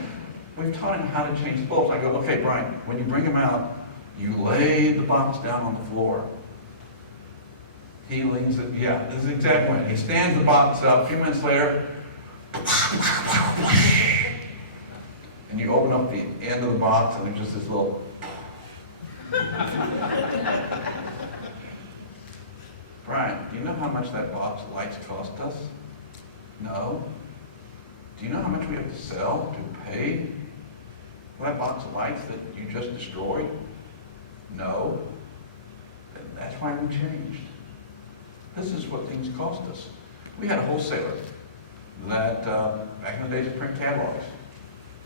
We've taught him how to change the bulbs. I go, okay, Brian, when you bring him out, you lay the box down on the floor. He leans it, yeah, this is exactly right. He stands the box up, a few minutes later, and you open up the end of the box and there's just this little Brian, do you know how much that box of lights cost us? No. Do you know how much we have to sell to pay for that box of lights that you just destroyed? No. And that's why we changed. This is what things cost us. We had a wholesaler that back in the days of print catalogs,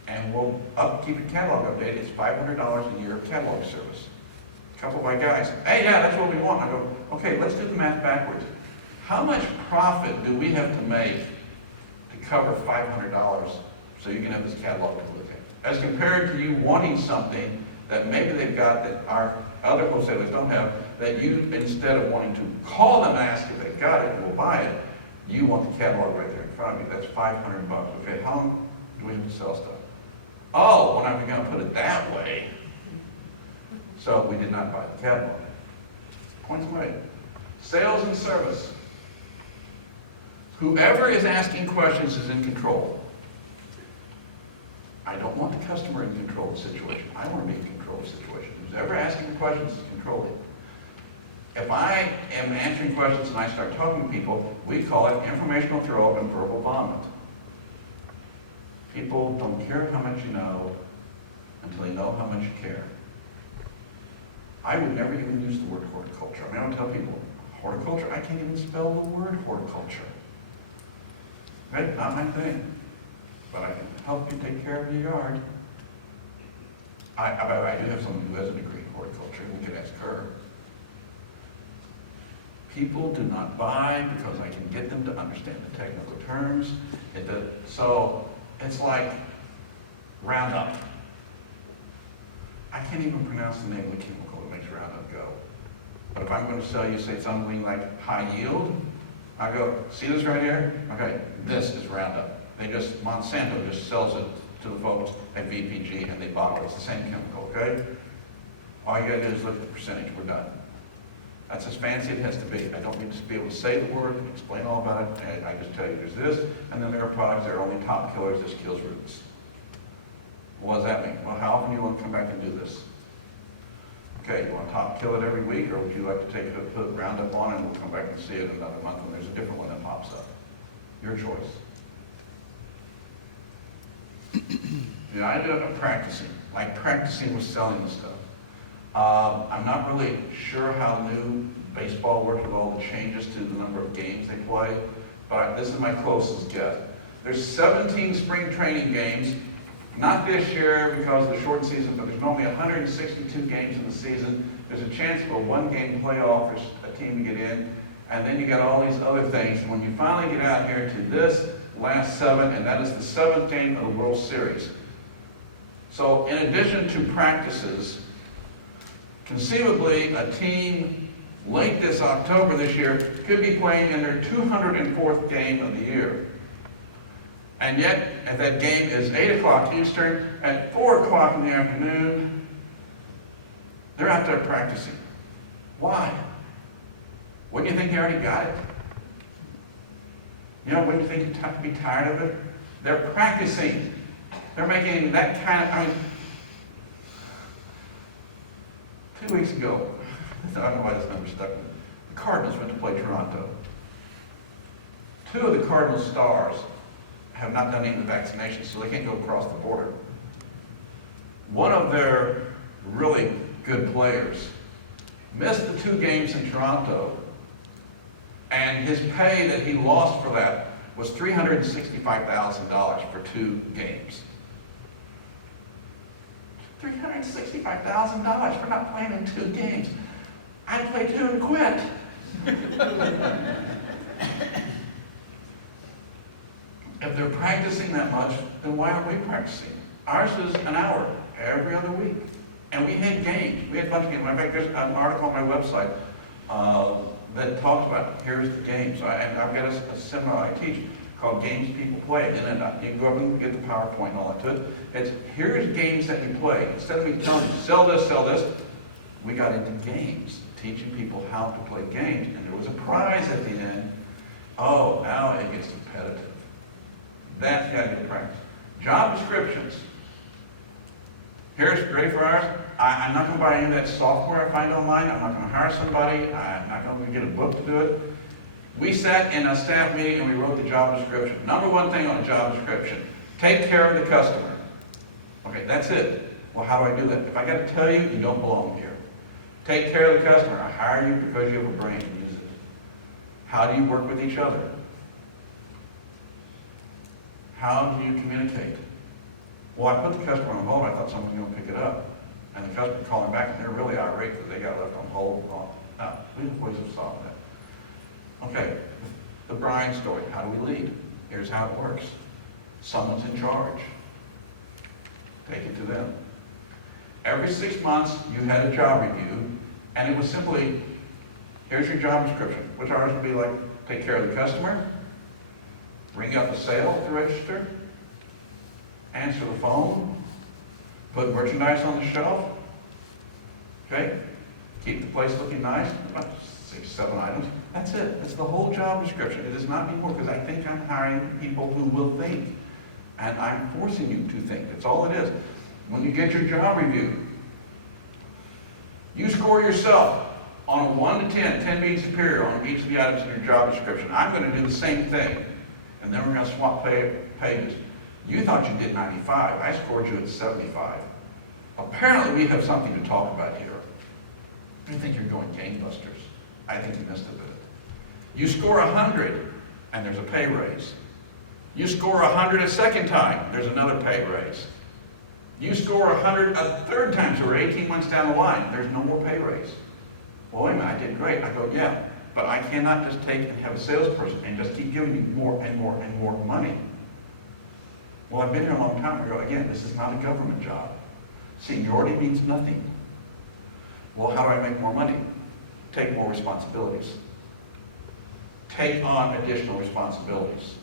and we'll keep a catalog updated. It's $500 a year of catalog service. A couple of my guys, hey, yeah, that's what we want. I go, okay, let's do the math backwards. How much profit do we have to make to cover $500 so you can have this catalog to look at? As compared to you wanting something that maybe they've got that our other wholesalers don't have, that you, instead of wanting to call them and ask if they got it and we'll buy it, you want the catalog right there in front of you. That's $500. Okay, how long do we have to sell stuff? Oh, we're not going to put it that way. So we did not buy the catalog. Points made. Sales and service. Whoever is asking questions is in control. I don't want the customer in control of the situation. I want to be in control of the situation. Who's ever asking the questions is controlling. If I am answering questions and I start talking to people, we call it informational throw-up and verbal vomit. People don't care how much you know until they know how much you care. I would never even use the word horticulture. I mean, I would tell people, horticulture? I can't even spell the word horticulture. Right? Not my thing. But I can help you take care of your yard. I do have someone who has a degree in horticulture. We could ask her. People do not buy because I can get them to understand the technical terms. So it's like Roundup. I can't even pronounce the name of the chemical that makes Roundup go. But if I'm going to sell you, say, something like high yield, I go, see this right here? Okay, this is Roundup. Monsanto just sells it to the folks at VPG and they bottle it. It's the same chemical, okay? All you gotta do is look at the percentage, we're done. That's as fancy as it has to be. I don't need to be able to say the word, explain all about it. I just tell you there's this, and then there are products that are only top killers. This kills roots. What does that mean? Well, how often do you want to come back and do this? Okay, you want to top kill it every week, or would you like to take it, put Roundup on, and we'll come back and see it in another month when there's a different one that pops up? Your choice. Yeah, I ended up practicing, like practicing with selling the stuff. I'm not really sure how new baseball works with all the changes to the number of games they play, but this is my closest guess. There's 17 spring training games, not this year because of the short season, but there's normally 162 games in the season. There's a chance for a one-game playoff for a team to get in, and then you got all these other things. And when you finally get out here to this last 7, and that is the 7th game of the World Series. So in addition to practices, conceivably a team late this October this year could be playing in their 204th game of the year. And yet, if that game is 8 o'clock Eastern, at 4 o'clock in the afternoon, they're out there practicing. Why? Wouldn't you think they already got it? You know, wouldn't you think you'd be tired of it? They're practicing. They're making that kind of, 2 weeks ago, I don't know why this number stuck with me. The Cardinals went to play Toronto. 2 of the Cardinal stars have not done any of the vaccinations, so they can't go across the border. One of their really good players missed the 2 games in Toronto, and his pay that he lost for that was $365,000 for 2 games. $365,000 for not playing in 2 games. I'd play 2 and quit. If they're practicing that much, then why aren't we practicing? Ours is an hour every other week. And we had games. We had a bunch of games. In fact, there's an article on my website that talks about, here's the games. I've got a seminar I teach called Games People Play. And then you can go up and get the PowerPoint and all that to it. It's, here's games that we play. Instead of me telling you, sell this, we got into games, teaching people how to play games. And there was a prize at the end. Oh, now it gets competitive. That's the idea of practice. Job descriptions. Here's, ready for ours? I'm not going to buy any of that software I find online. I'm not going to hire somebody. I'm not going to get a book to do it. We sat in a staff meeting and we wrote the job description. Number 1 thing on a job description, take care of the customer. Okay, that's it. Well, how do I do that? If I got to tell you, you don't belong here. Take care of the customer. I hire you because you have a brain. Use it. How do you work with each other? How do you communicate? Well, I put the customer on hold. I thought someone was going to pick it up. And the customer called me back, and they're really irate because they got left on hold. Now, we have ways of solving that. Okay, the Brian story. How do we lead? Here's how it works. Someone's in charge. Take it to them. Every 6 months, you had a job review, and it was simply, here's your job description, which ours would be like, take care of the customer, ring up a sale at the register, answer the phone, put merchandise on the shelf, okay? Keep the place looking nice, about 6, 7 items. That's it. That's the whole job description. It is not anymore because I think I'm hiring people who will think. And I'm forcing you to think. That's all it is. When you get your job review, you score yourself on a 1 to 10, 10 being superior on each of the items in your job description. I'm going to do the same thing. And then we're going to swap pages. You thought you did 95. I scored you at 75. Apparently, we have something to talk about here. I think you're going gangbusters. I think you missed a bit. You score 100, and there's a pay raise. You score 100 a second time, there's another pay raise. You score 100 a third time, so we're 18 months down the line, there's no more pay raise. Well, wait a minute, I did great. I go, yeah, but I cannot just take and have a salesperson and just keep giving you more and more and more money. Well, I've been here a long time. I go, again, this is not a government job. Seniority means nothing. Well, how do I make more money? Take more responsibilities. Take on additional responsibilities.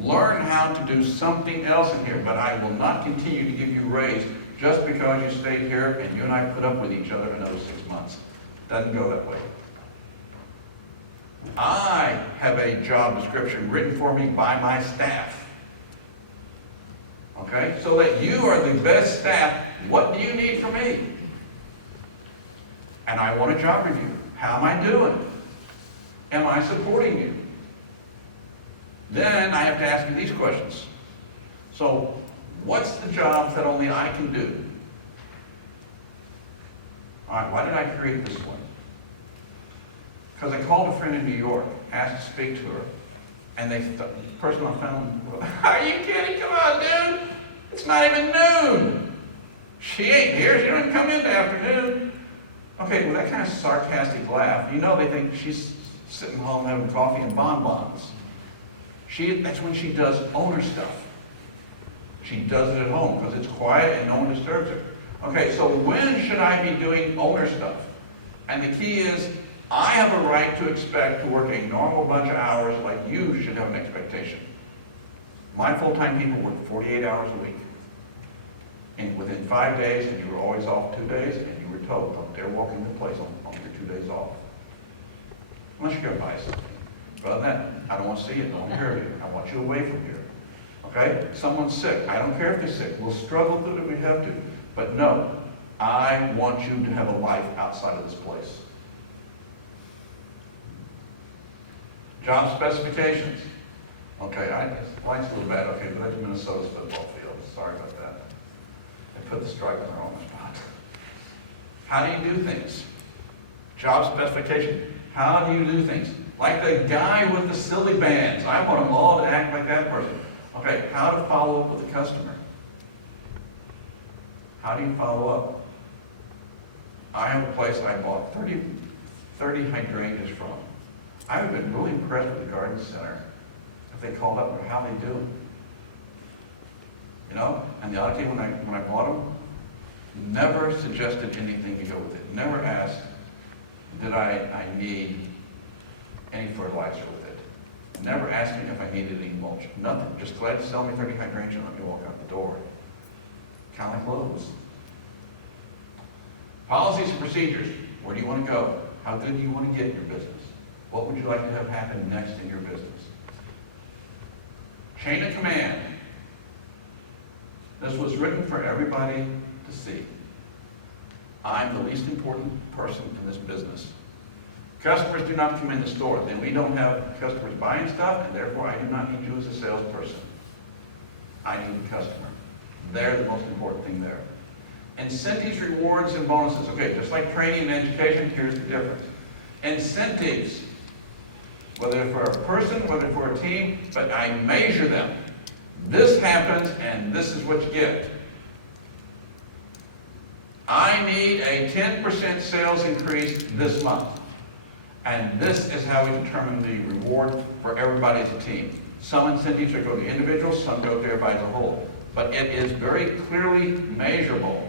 Learn how to do something else in here, but I will not continue to give you a raise just because you stayed here and you and I put up with each other another 6 months. Doesn't go that way. I have a job description written for me by my staff. Okay? So that you are the best staff, what do you need from me? And I want a job review. How am I doing? Am I supporting you? Then I have to ask you these questions. So, what's the jobs that only I can do? All right, why did I create this one? Because I called a friend in New York, asked to speak to her, and the person on the phone, are you kidding? Come on, dude. It's not even noon. She ain't here. She don't come in the afternoon. Okay, well, that kind of sarcastic laugh, you know they think she's sitting home having coffee and bonbons. That's when she does owner stuff. She does it at home because it's quiet and no one disturbs her. Okay, so when should I be doing owner stuff? And the key is, I have a right to expect to work a normal bunch of hours like you should have an expectation. My full-time people work 48 hours a week. And within 5 days, and you were always off 2 days, and you were told, they're walking the place on your 2 days off. Unless you're going to buy something. But other than that, I don't want to see you, I don't want to hear you. I want you away from here. Okay? Someone's sick. I don't care if they're sick. We'll struggle through it if we have to. But no, I want you to have a life outside of this place. Job specifications. Okay, light's a little bad. Okay, but that's Minnesota's football field. Sorry about that. They put the strike on their own spot. How do you do things? Job specification. How do you do things? Like the guy with the silly bands. I want them all to act like that person. Okay, how to follow up with the customer. How do you follow up? I have a place I bought 30 hydrangeas from. I would have been really impressed with the garden center if they called up and how they do. You know? And the other thing, when I bought them, never suggested anything to go with it. Never asked, did I need any fertilizer with it? Never asked me if I needed any mulch. Nothing. Just glad to sell me 30 hydrangeas and let me walk out the door. Kind of like Lowe's. Policies and procedures. Where do you want to go? How good do you want to get in your business? What would you like to have happen next in your business? Chain of command. This was written for everybody to see. I'm the least important person in this business. Customers do not come in the store. Then we don't have customers buying stuff, and therefore I do not need you as a salesperson. I need the customer. They're the most important thing there. Incentives, rewards, and bonuses. Okay, just like training and education, here's the difference. Incentives, whether for a person, whether for a team, but I measure them. This happens, and this is what you get. I need a 10% sales increase this month. And this is how we determine the reward for everybody as a team. Some incentives go to individuals, some go to everybody as a whole. But it is very clearly measurable.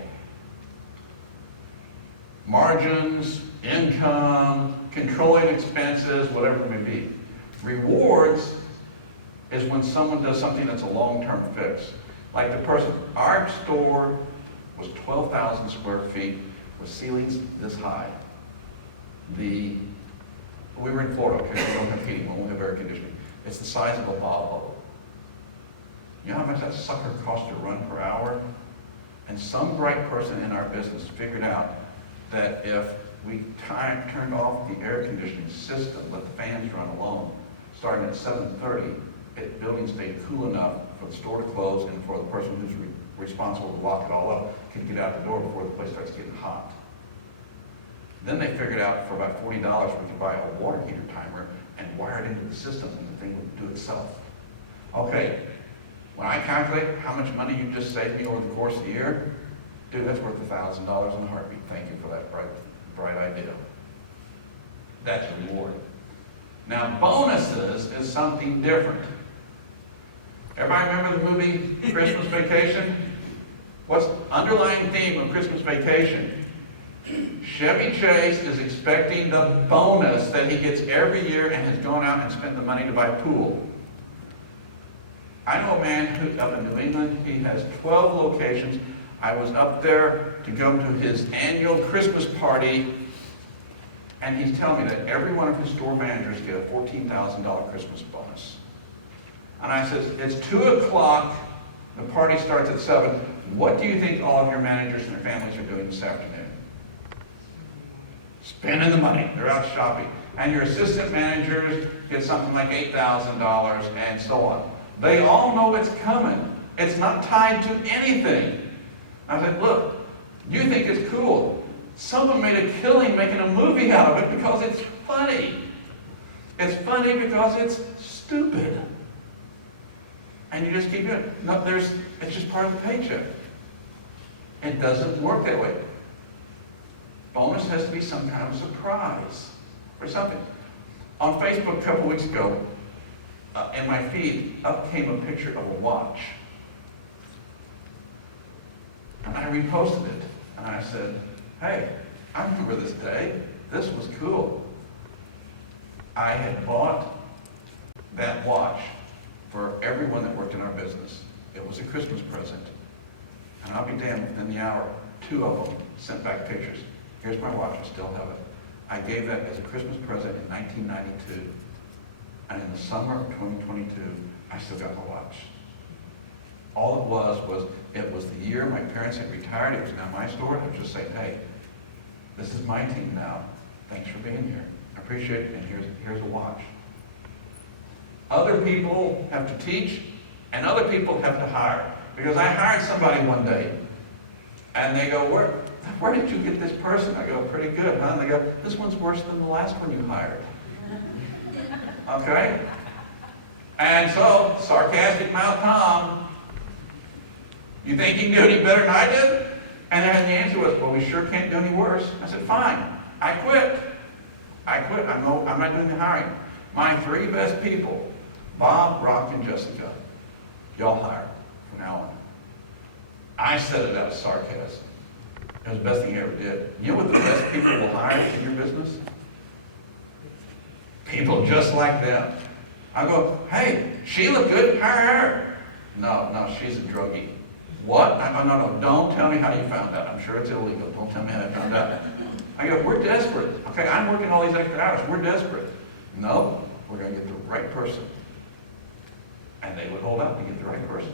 Margins, income, controlling expenses, whatever it may be. Rewards is when someone does something that's a long-term fix. Like the person, our store was 12,000 square feet with ceilings this high. We were in Florida, okay, we don't have heating, we only have air conditioning. It's the size of a bubble. You know how much that sucker costs to run per hour? And some bright person in our business figured out that if we turned off the air conditioning system, let the fans run alone, starting at 7:30, the building stayed cool enough for the store to close and for the person who's responsible to lock it all up can get out the door before the place starts getting hot. Then they figured out for about $40 we could buy a water heater timer and wire it into the system and the thing would do itself. Okay, when I calculate how much money you just saved me over the course of the year, dude, that's worth $1,000 in a heartbeat. Thank you for that bright idea. That's a reward. Now, bonuses is something different. Everybody remember the movie Christmas Vacation? What's the underlying theme of Christmas Vacation? Chevy Chase is expecting the bonus that he gets every year and has gone out and spent the money to buy a pool. I know a man who up in New England, he has 12 locations. I was up there to go to his annual Christmas party And he's telling me that every one of his store managers get a $14,000 Christmas bonus. And I says, it's 2 o'clock, the party starts at 7. What do you think all of your managers and their families are doing this afternoon? Spending the money. They're out shopping. And your assistant managers get something like $8,000 and so on. They all know it's coming. It's not tied to anything. I said, look, you think it's cool. Someone made a killing making a movie out of it because it's funny. It's funny because it's stupid. And you just keep doing it. No, it's just part of the paycheck. It doesn't work that way. Bonus has to be some kind of surprise or something. On Facebook a couple weeks ago, in my feed, up came a picture of a watch. And I reposted it. And I said, hey, I remember this day. This was cool. I had bought that watch for everyone that worked in our business. It was a Christmas present. And I'll be damned, within the hour, 2 of them sent back pictures. Here's my watch, I still have it. I gave that as a Christmas present in 1992. And in the summer of 2022, I still got my watch. All it was the year my parents had retired. It was now my store. I was just saying, hey, this is my team now. Thanks for being here. I appreciate it, and here's a watch. Other people have to teach, and other people have to hire. Because I hired somebody one day, and they go, where did you get this person? I go, pretty good, huh? And they go, this one's worse than the last one you hired. Okay? And so, sarcastic mouth Tom, you think you can do any better than I did? And then the answer was, well, we sure can't do any worse. I said, fine, I quit. I'm not doing the hiring. My 3 best people, Bob, Rock, and Jessica, y'all hire from now on. I said it out of sarcasm. It was the best thing he ever did. You know what the best people will hire in your business? People just like them. I go, hey, she looked good, hire her. No, she's a druggie. What? No, don't tell me how you found out. I'm sure it's illegal. Don't tell me how you found out. I go, we're desperate. Okay, I'm working all these extra hours. We're desperate. No, we're going to get the right person. And they would hold out to get the right person.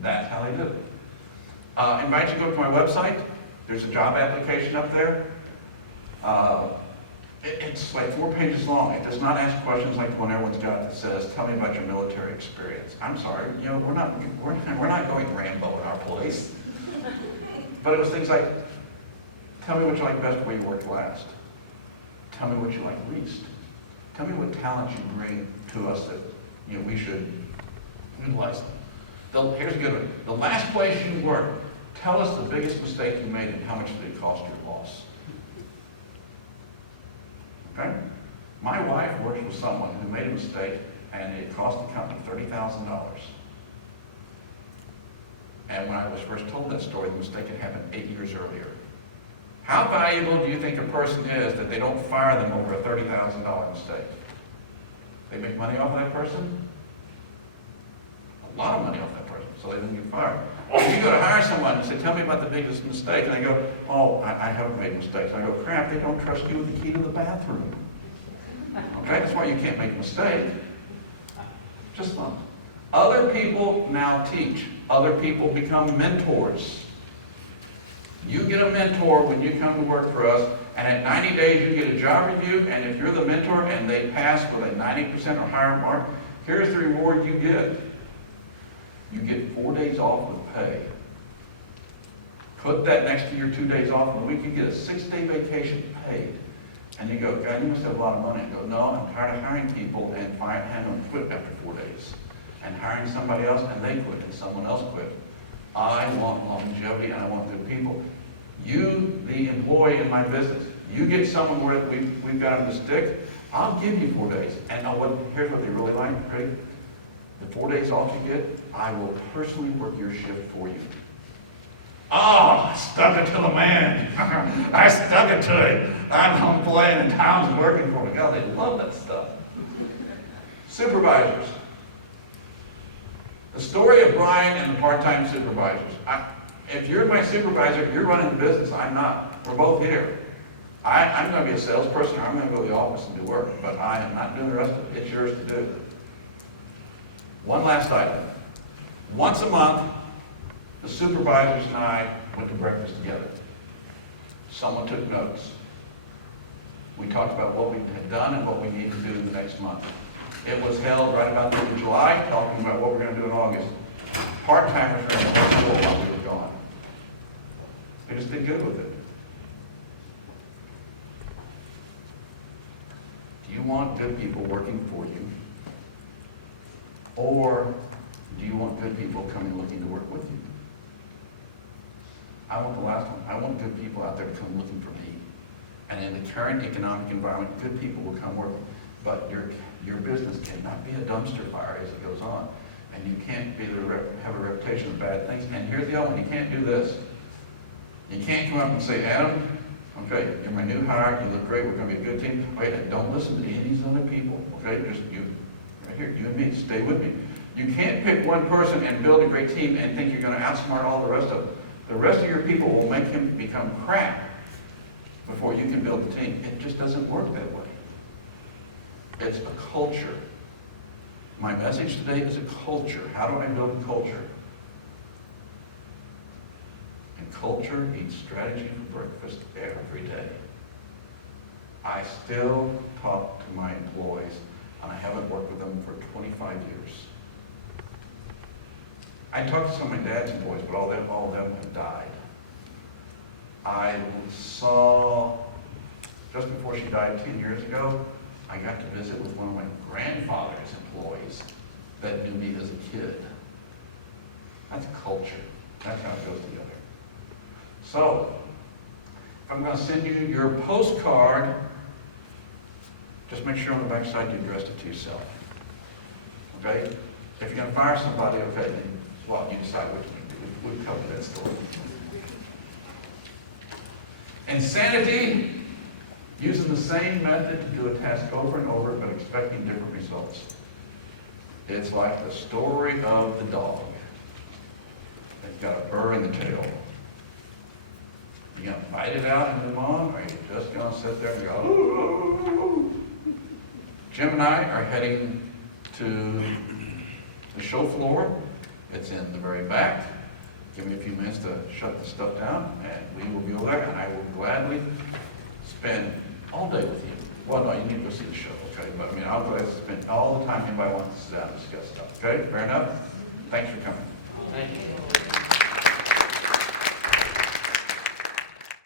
That's how they did it. Invite you to go to my website. There's a job application up there. It's like 4 pages long. It does not ask questions like the one everyone's got that says, tell me about your military experience. I'm sorry, we're not going Rambo in our place. But it was things like, tell me what you like best where you worked last. Tell me what you like least. Tell me what talents you bring to us that we should utilize them. Here's a good one. The last place you worked, tell us the biggest mistake you made and how much did it cost your loss. Okay? My wife works with someone who made a mistake and it cost the company $30,000. And when I was first told that story, the mistake had happened 8 years earlier. How valuable do you think a person is that they don't fire them over a $30,000 mistake? They make money off of that person? A lot of money off that person, so they didn't get fired. If you go to hire someone and say, tell me about the biggest mistake, and they go, oh, I haven't made mistakes. I go, crap, they don't trust you with the key to the bathroom. Okay, that's why you can't make a mistake. Just not. Other people now teach. Other people become mentors. You get a mentor when you come to work for us, and at 90 days you get a job review, and if you're the mentor and they pass with a 90% or higher mark, here's the reward you get. You get 4 days off with pay. Put that next to your 2 days off in the week, you get a 6-day vacation paid. And you go, God, you must have a lot of money. I go, no, I'm tired of hiring people and having them quit after 4 days. And hiring somebody else and they quit and someone else quit. I want longevity and I want good people. You, the employee in my business, you get someone where we've got them to stick, I'll give you 4 days. And here's what they really like, Craig. The 4 days off you get, I will personally work your shift for you. Oh, I stuck it to the man. I stuck it to him. I'm employing and Tom's working for me. God, they love that stuff. Supervisors. The story of Brian and the part-time supervisors. If you're my supervisor, you're running the business. I'm not. We're both here. I'm going to be a salesperson, or I'm going to go to the office and do work, but I am not doing the rest of it. It's yours to do. One last item. Once a month, the supervisors and I went to breakfast together. Someone took notes. We talked about what we had done and what we need to do in the next month. It was held right about the end of July, talking about what we're going to do in August. Part-timers were in the whole school while we were gone. They just did good with it. Do you want good people working for you? Or do you want good people coming looking to work with you? I want the last one. I want good people out there to come looking for me. And in the current economic environment, good people will come work. But your business cannot be a dumpster fire as it goes on. And you can't have a reputation of bad things. And here's the other one. You can't do this. You can't come up and say, Adam, okay, you're my new hire. You look great. We're going to be a good team. Wait, and don't listen to any of these other people. Okay, just you, right here, you and me. Stay with me. You can't pick one person and build a great team and think you're going to outsmart all the rest of them. The rest of your people will make him become crap before you can build the team. It just doesn't work that way. It's a culture. My message today is a culture. How do I build a culture? And culture eats strategy for breakfast every day. I still talk to my employees, and I haven't worked with them for 25 years. I talked to some of my dad's employees, but all of them have died. I saw, just before she died 10 years ago, I got to visit with one of my grandfather's employees that knew me as a kid. That's culture. That's how it goes together. So, if I'm going to send you your postcard, just make sure on the back side you addressed it to yourself. Okay? If you're going to fire somebody, okay, then, well, you decide which one. We've covered that story. Insanity, using the same method to do a task over and over, but expecting different results. It's like the story of the dog. It's got a burr in the tail. You going to fight it out and move on, or are you just going to sit there and go, ooh? Jim and I are heading to the show floor. It's in the very back. Give me a few minutes to shut the stuff down, and we will be over there, and I will gladly spend all day with you. Well, no, you need to go see the show, okay? But I mean, I'll gladly spend all the time anybody wants to sit down and discuss stuff, okay? Fair enough? Thanks for coming. Thank you.